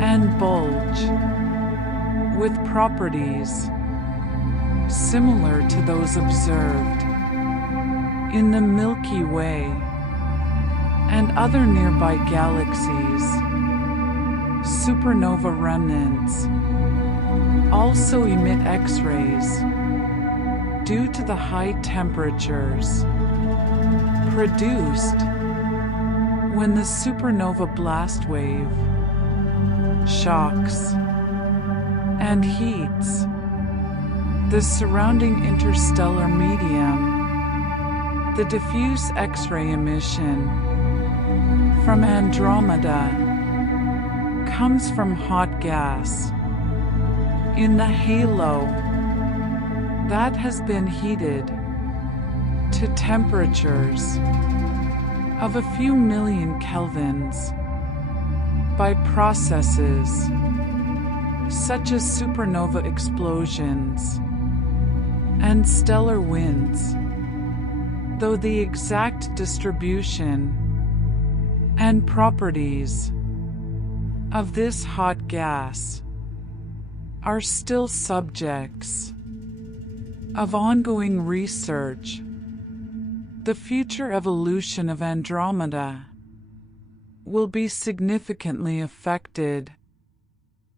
and bulge with properties similar to those observed in the Milky Way and other nearby galaxies. Supernova remnants also emit X-rays due to the high temperatures produced when the supernova blast wave shocks and heats the surrounding interstellar medium. The diffuse X-ray emission from Andromeda comes from hot gas in the halo that has been heated to temperatures of a few million kelvins by processes such as supernova explosions and stellar winds, though the exact distribution and properties of this hot gas are still subjects of ongoing research. The future evolution of Andromeda will be significantly affected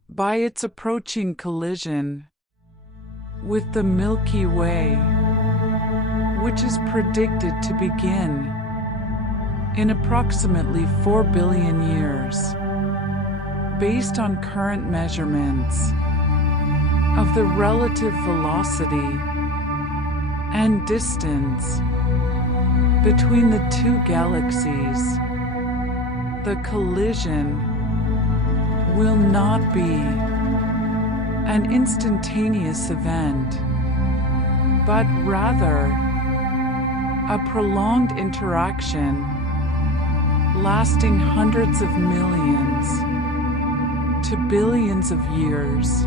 by its approaching collision with the Milky Way, which is predicted to begin in approximately 4 billion years, based on current measurements of the relative velocity and distance between the two galaxies. The collision will not be an instantaneous event, but rather a prolonged interaction lasting hundreds of millions to billions of years,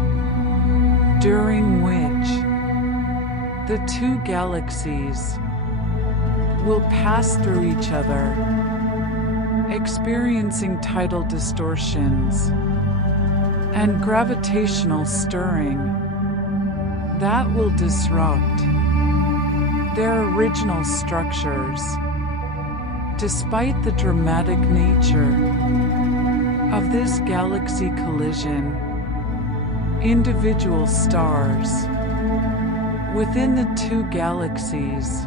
during which the two galaxies will pass through each other, experiencing tidal distortions and gravitational stirring that will disrupt their original structures. Despite the dramatic nature of this galaxy collision, individual stars within the two galaxies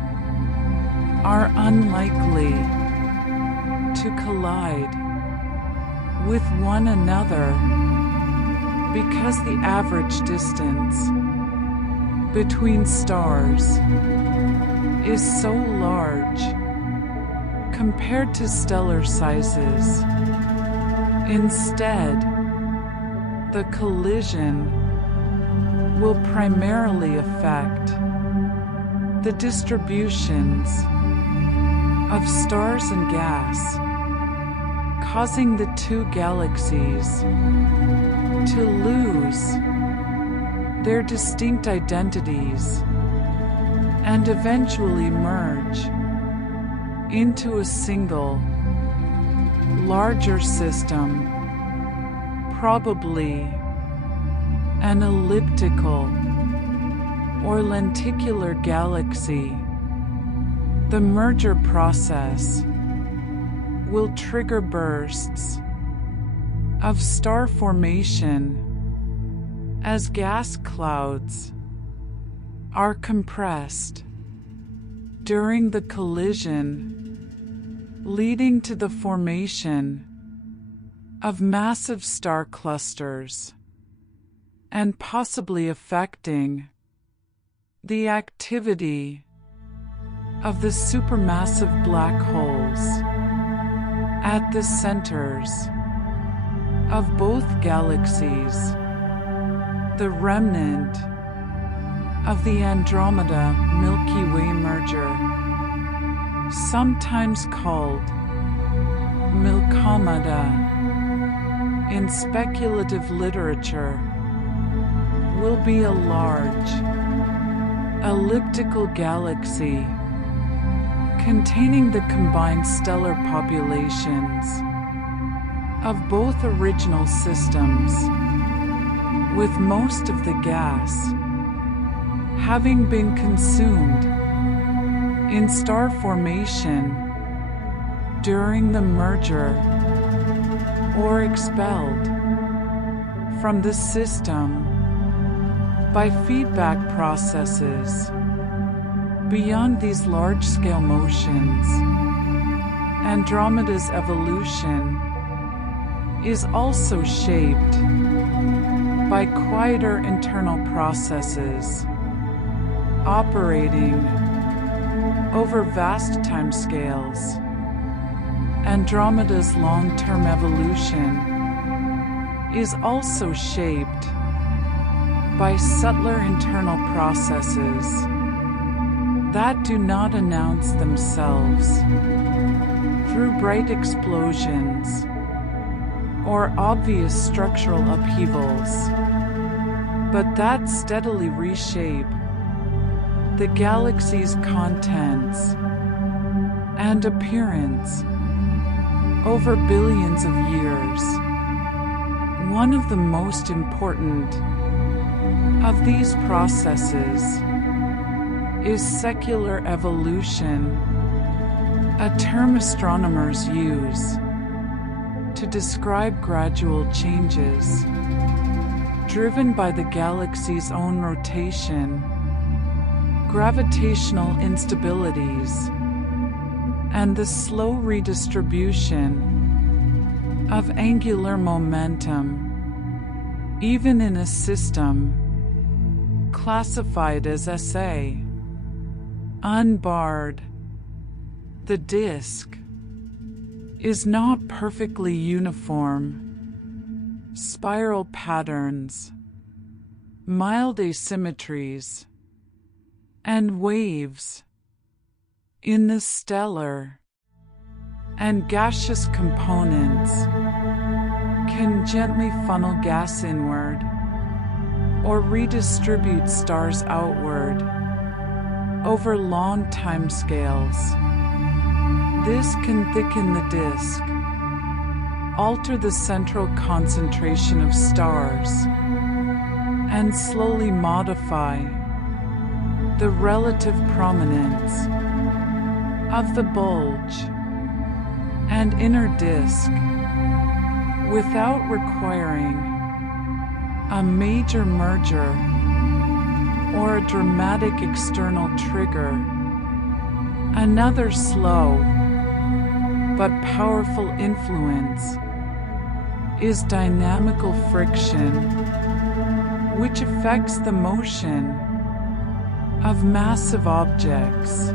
are unlikely to collide with one another because the average distance between stars is so large compared to stellar sizes. Instead, the collision will primarily affect the distributions of stars and gas, causing the two galaxies to lose their distinct identities and eventually merge into a single, larger system, probably an elliptical or lenticular galaxy. The merger process will trigger bursts of star formation as gas clouds are compressed during the collision, leading to the formation of massive star clusters and possibly affecting the activity of the supermassive black holes at the centers of both galaxies. The remnant of the Andromeda-Milky Way merger, sometimes called Milkomeda in speculative literature, will be a large, elliptical galaxy containing the combined stellar populations of both original systems, with most of the gas having been consumed in star formation during the merger or expelled from the system by feedback processes. Beyond these large-scale motions, Andromeda's evolution is also shaped by quieter internal processes operating over vast timescales. Andromeda's long-term evolution is also shaped by subtler internal processes that do not announce themselves through bright explosions or obvious structural upheavals, but that steadily reshape the galaxy's contents and appearance over billions of years. One of the most important of these processes is secular evolution, a term astronomers use to describe gradual changes driven by the galaxy's own rotation, gravitational instabilities, and the slow redistribution of angular momentum, even in a system classified as SA. Unbarred, the disk is not perfectly uniform. Spiral patterns, mild asymmetries, and waves in the stellar and gaseous components can gently funnel gas inward or redistribute stars outward over long timescales. This can thicken the disk, alter the central concentration of stars, and slowly modify the relative prominence of the bulge and inner disk without requiring a major merger or a dramatic external trigger. Another slow but powerful influence is dynamical friction, which affects the motion of massive objects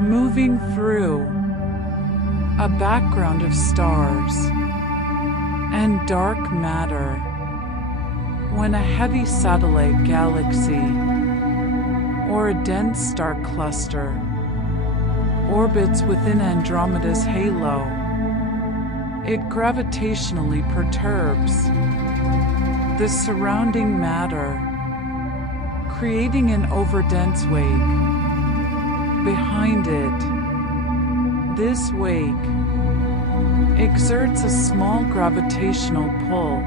moving through a background of stars and dark matter. When a heavy satellite galaxy or a dense star cluster orbits within Andromeda's halo, it gravitationally perturbs the surrounding matter, creating an overdense wake behind it. This wake exerts a small gravitational pull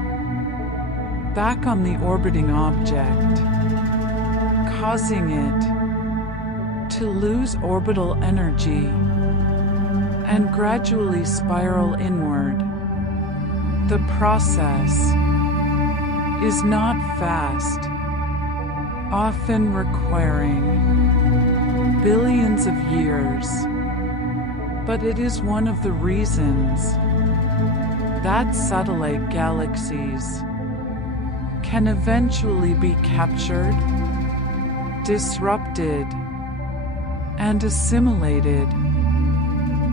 back on the orbiting object, causing it to lose orbital energy and gradually spiral inward. The process is not fast, often requiring billions of years, but it is one of the reasons that satellite galaxies can eventually be captured, disrupted, and assimilated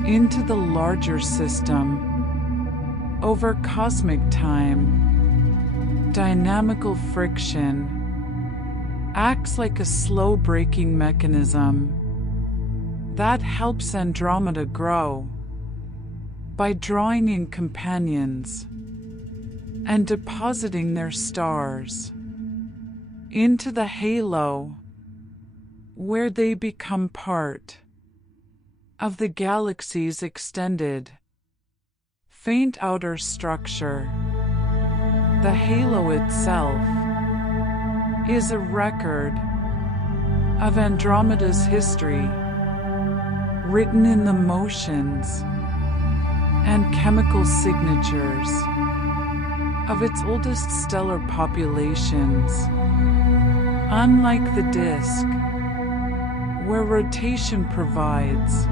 into the larger system over cosmic time. Dynamical friction acts like a slow braking mechanism that helps Andromeda grow by drawing in companions and depositing their stars into the halo, where they become part of the galaxy's extended, faint outer structure. The halo itself is a record of Andromeda's history, written in the motions and chemical signatures of its oldest stellar populations. Unlike the disk, where rotation provides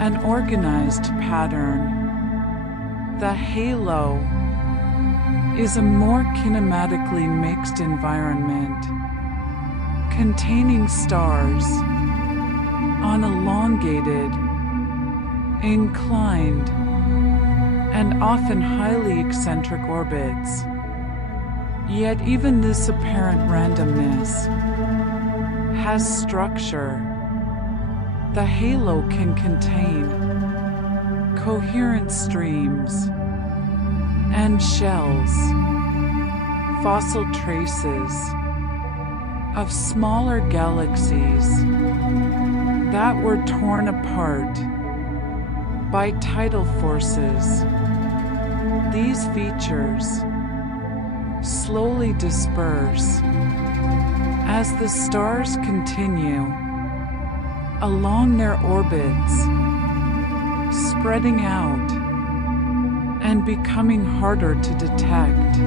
an organized pattern, the halo is a more kinematically mixed environment, containing stars on elongated, inclined, and often highly eccentric orbits. Yet even this apparent randomness has structure. The halo can contain coherent streams and shells, fossil traces of smaller galaxies that were torn apart by tidal forces. These features slowly disperse as the stars continue along their orbits, spreading out and becoming harder to detect.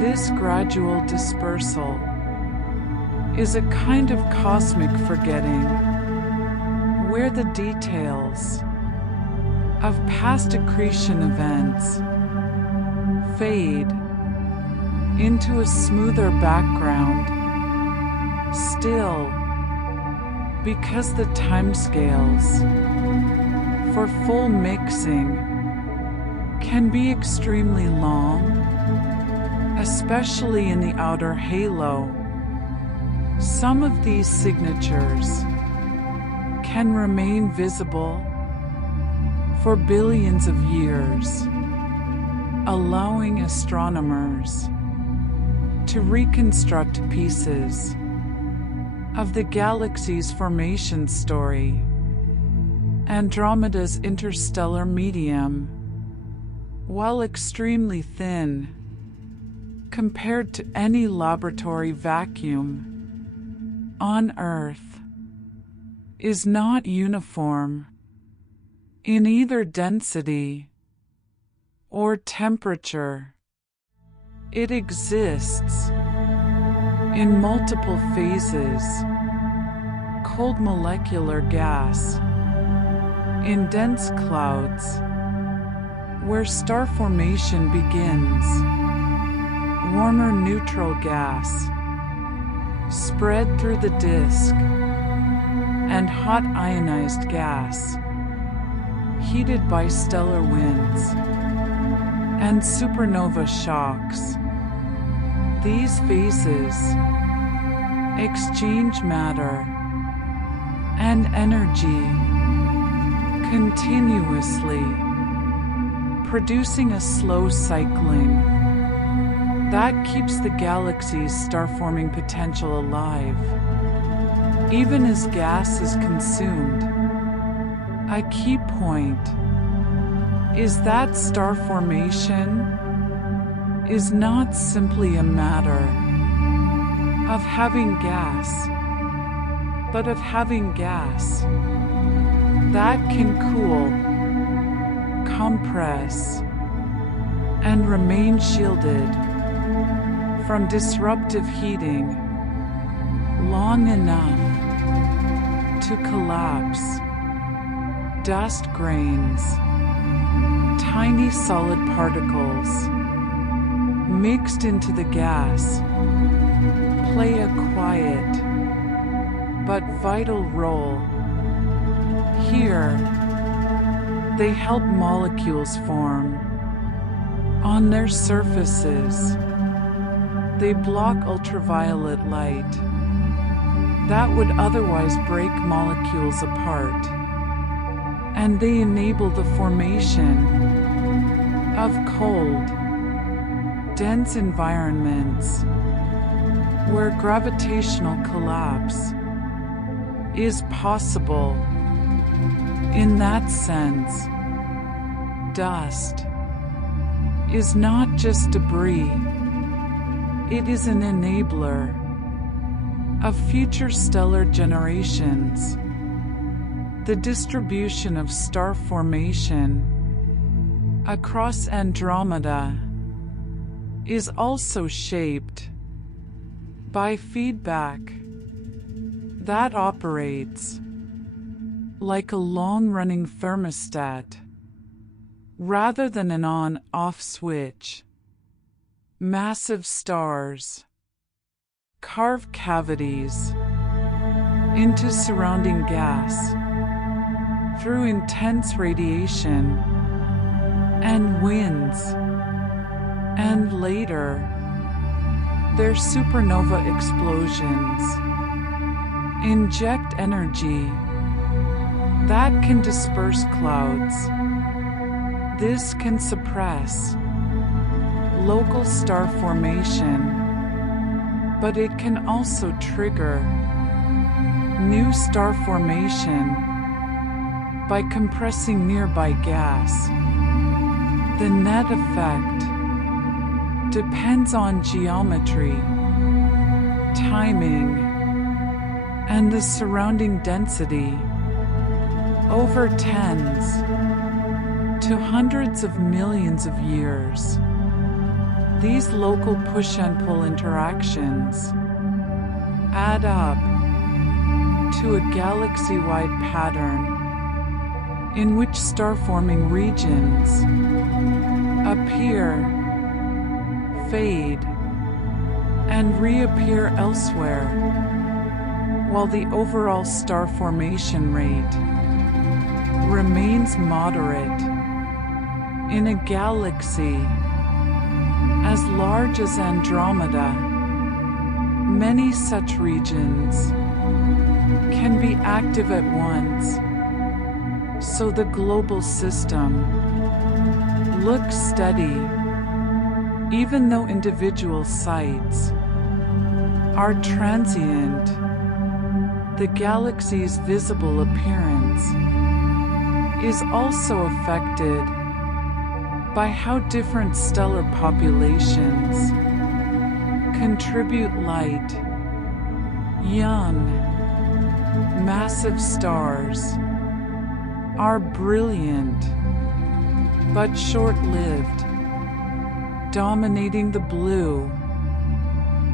This gradual dispersal is a kind of cosmic forgetting, where the details of past accretion events fade into a smoother background. Still, because the timescales for full mixing can be extremely long, especially in the outer halo, some of these signatures can remain visible for billions of years, allowing astronomers to reconstruct pieces of the galaxy's formation story. Andromeda's interstellar medium, while extremely thin compared to any laboratory vacuum on Earth, is not uniform in either density or temperature. It exists in multiple phases: cold molecular gas in dense clouds, where star formation begins; warmer neutral gas spread through the disk; and hot ionized gas heated by stellar winds and supernova shocks. These phases exchange matter and energy continuously, producing a slow cycling that keeps the galaxy's star-forming potential alive, even as gas is consumed. A key point is that star formation is not simply a matter of having gas, but of having gas that can cool, compress, and remain shielded from disruptive heating long enough to collapse. Dust grains, tiny solid particles mixed into the gas, play a quiet but vital role. Here, they help molecules form on their surfaces. They block ultraviolet light that would otherwise break molecules apart, and they enable the formation of cold, dense environments where gravitational collapse is possible. In that sense, dust is not just debris, it is an enabler of future stellar generations. The distribution of star formation across Andromeda is also shaped by feedback that operates like a long-running thermostat rather than an on-off switch. Massive stars carve cavities into surrounding gas through intense radiation and winds, and later Their supernova explosions inject energy that can disperse clouds. This can suppress local star formation, but it can also trigger new star formation by compressing nearby gas. The net effect depends on geometry, timing, and the surrounding density. Over tens to hundreds of millions of years, these local push and pull interactions add up to a galaxy-wide pattern in which star-forming regions appear, fade, and reappear elsewhere, while the overall star formation rate remains moderate. In a galaxy as large as Andromeda, many such regions can be active at once, so the global system looks steady, even though individual sites are transient. The galaxy's visible appearance is also affected by how different stellar populations contribute light. Young, massive stars are brilliant but short-lived, dominating the blue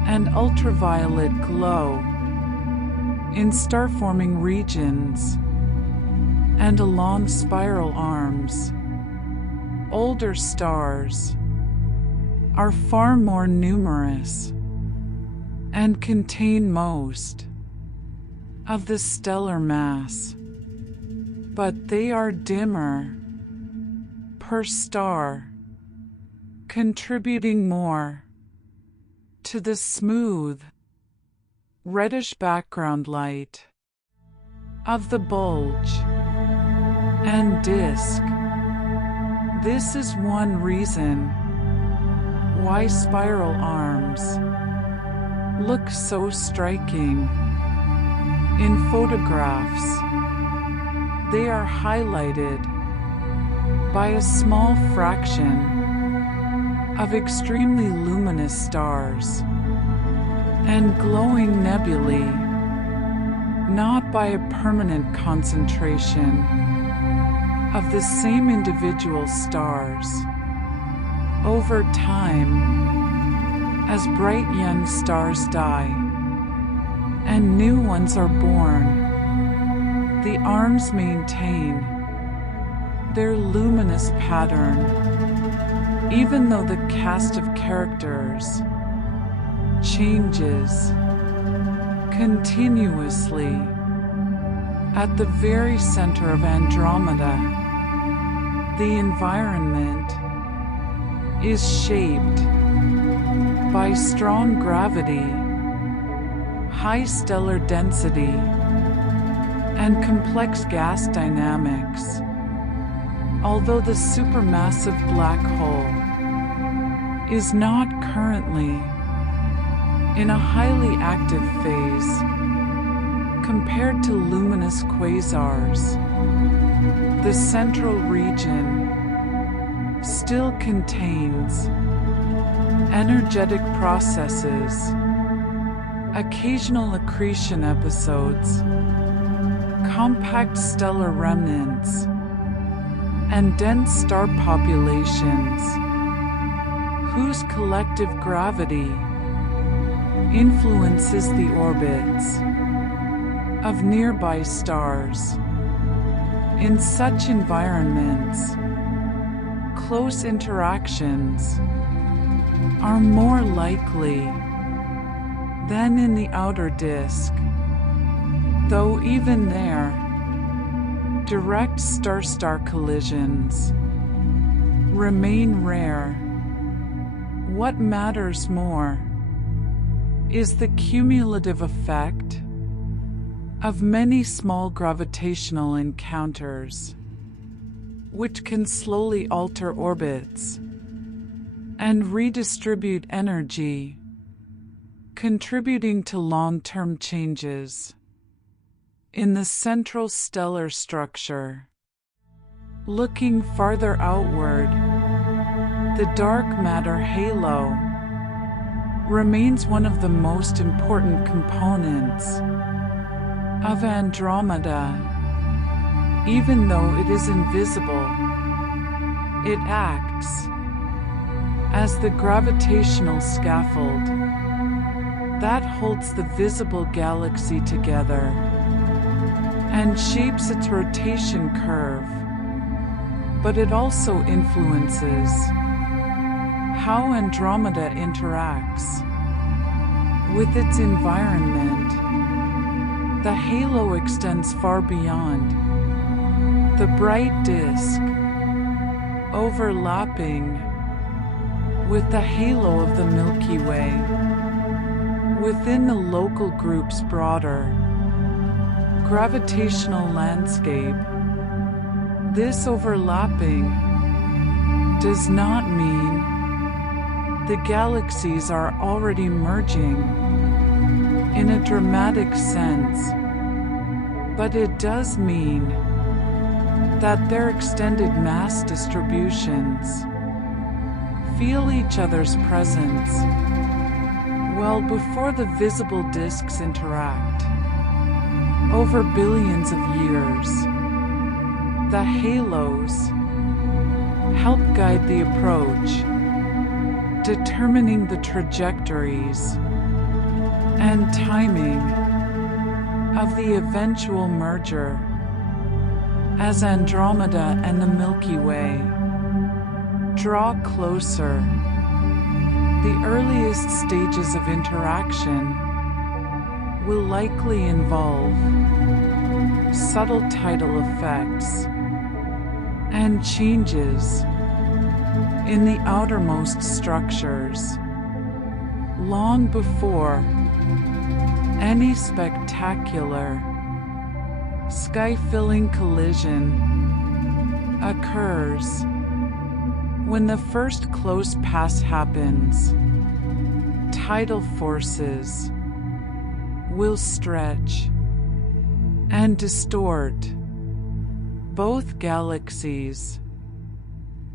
and ultraviolet glow in star-forming regions and along spiral arms. Older stars are far more numerous and contain most of the stellar mass, but they are dimmer per star, contributing more to the smooth, reddish background light of the bulge and disk. This is one reason why spiral arms look so striking in photographs. They are highlighted by a small fraction of extremely luminous stars and glowing nebulae, not by a permanent concentration of the same individual stars. Over time, as bright young stars die and new ones are born, the arms maintain their luminous pattern, even though the cast of characters changes continuously. At the very center of Andromeda, the environment is shaped by strong gravity, high stellar density, and complex gas dynamics. Although the supermassive black hole is not currently in a highly active phase compared to luminous quasars, the central region still contains energetic processes, occasional accretion episodes, compact stellar remnants, and dense star populations whose collective gravity influences the orbits of nearby stars. In such environments, close interactions are more likely than in the outer disk, though even there, direct star-star collisions remain rare. What matters more is the cumulative effect of many small gravitational encounters, which can slowly alter orbits and redistribute energy, contributing to long-term changes in the central stellar structure. Looking farther outward, the dark matter halo remains one of the most important components of Andromeda. Even though it is invisible, it acts as the gravitational scaffold that holds the visible galaxy together and shapes its rotation curve. But it also influences how Andromeda interacts with its environment. The halo extends far beyond the bright disk, overlapping with the halo of the Milky Way within the local group's broader gravitational landscape. This overlapping does not mean the galaxies are already merging in a dramatic sense, but it does mean that their extended mass distributions feel each other's presence well before the visible disks interact. Over billions of years, the halos help guide the approach, determining the trajectories and timing of the eventual merger. As Andromeda and the Milky Way draw closer, the earliest stages of interaction will likely involve subtle tidal effects and changes in the outermost structures, long before any spectacular sky-filling collision occurs. When the first close pass happens, tidal forces will stretch and distort both galaxies,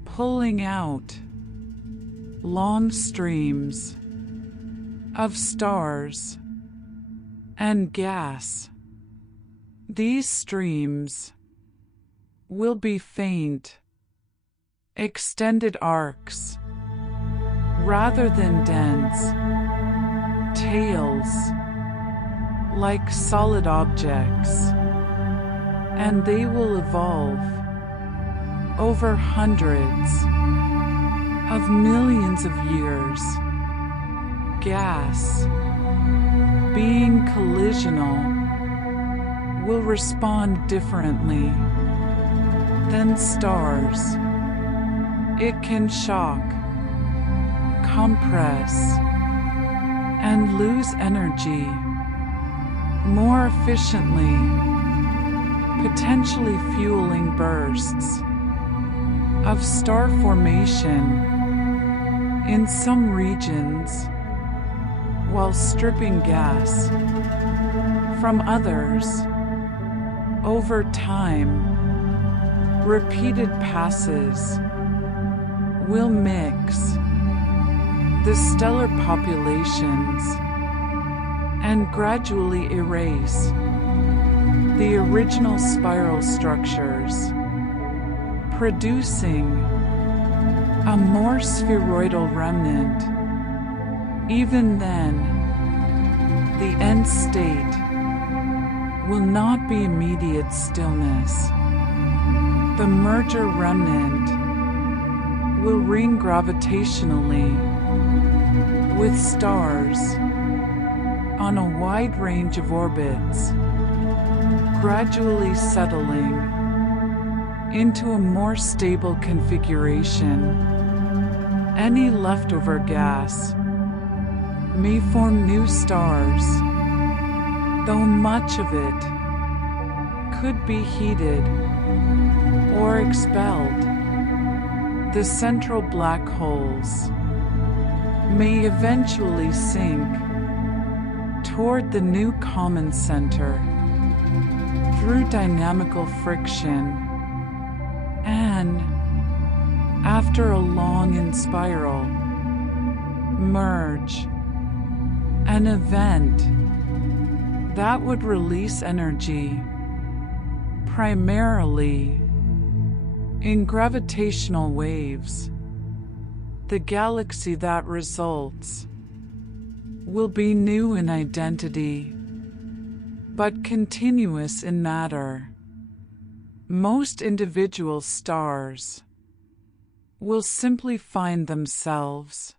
pulling out long streams of stars and gas. These streams will be faint, extended arcs rather than dense tails like solid objects, and they will evolve over hundreds of millions of years. Gas, being collisional, will respond differently than stars. It can shock, compress, and lose energy more efficiently, potentially fueling bursts of star formation in some regions, while stripping gas from others. Over time, repeated passes will mix the stellar populations and gradually erase the original spiral structures, producing a more spheroidal remnant. Even then, the end state will not be immediate stillness. The merger remnant will ring gravitationally with stars on a wide range of orbits, gradually settling into a more stable configuration. Any leftover gas may form new stars, though much of it could be heated or expelled. The central black holes may eventually sink toward the new common center through dynamical friction, and, after a long spiral, merge, an event that would release energy primarily in gravitational waves. The galaxy that results will be new in identity, but continuous in matter. Most individual stars will simply find themselves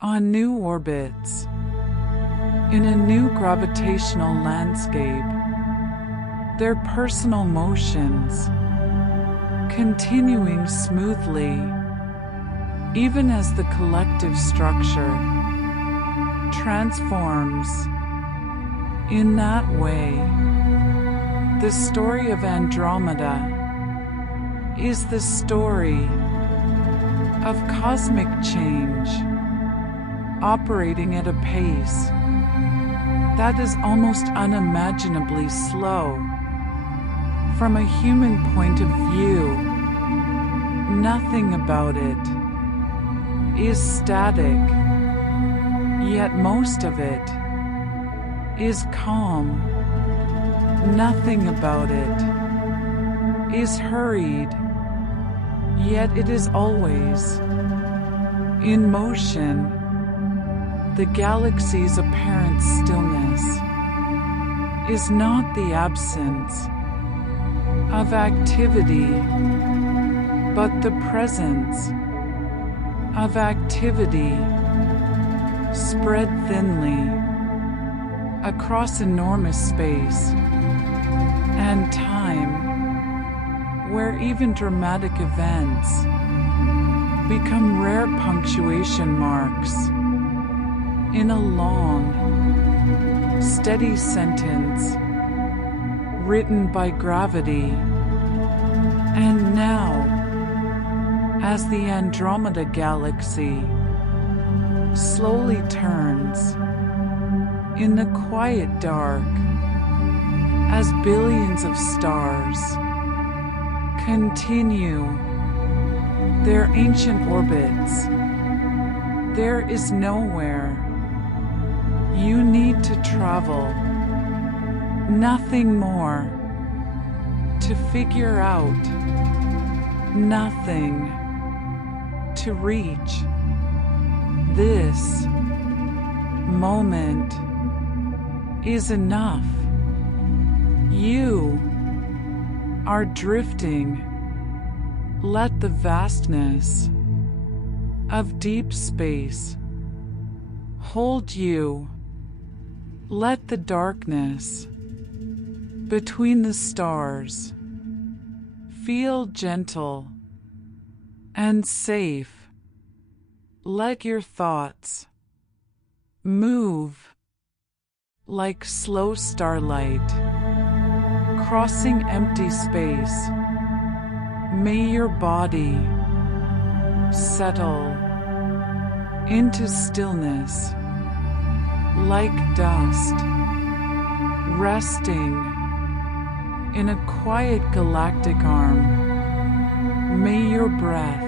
on new orbits, in a new gravitational landscape, their personal motions continuing smoothly, even as the collective structure transforms. In that way, the story of Andromeda is the story of cosmic change, operating at a pace that is almost unimaginably slow. From a human point of view, nothing about it is static, yet most of it is calm. Nothing about it is hurried, yet it is always in motion. The galaxy's apparent stillness is not the absence of activity, but the presence of activity spread thinly across enormous space and time, where even dramatic events become rare punctuation marks in a long, steady sentence written by gravity. And now, as the Andromeda Galaxy slowly turns in the quiet dark, as billions of stars continue their ancient orbits, there is nowhere you need to travel, nothing more to figure out, nothing to reach. This moment is enough. You are drifting. Let the vastness of deep space hold you. Let the darkness between the stars feel gentle and safe. Let your thoughts move like slow starlight crossing empty space. May your body settle into stillness like dust, resting in a quiet galactic arm. May your breath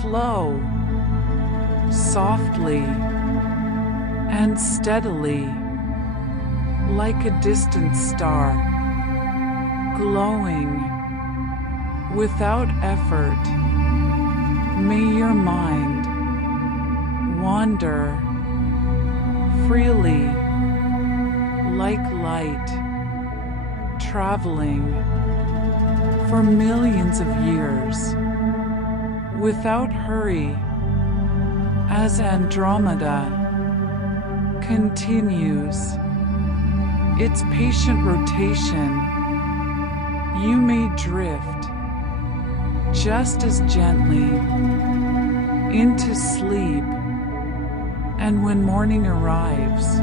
flow softly and steadily like a distant star, glowing without effort. May your mind wander freely like light, traveling for millions of years without hurry. As Andromeda continues its patient rotation, you may drift just as gently into sleep And when morning arrives,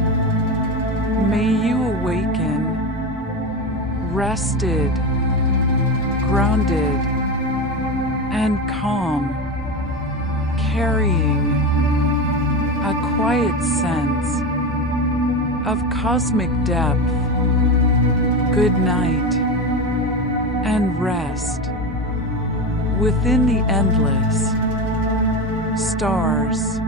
may you awaken, rested, grounded, and calm, carrying a quiet sense of cosmic depth. Good night and rest within the endless stars.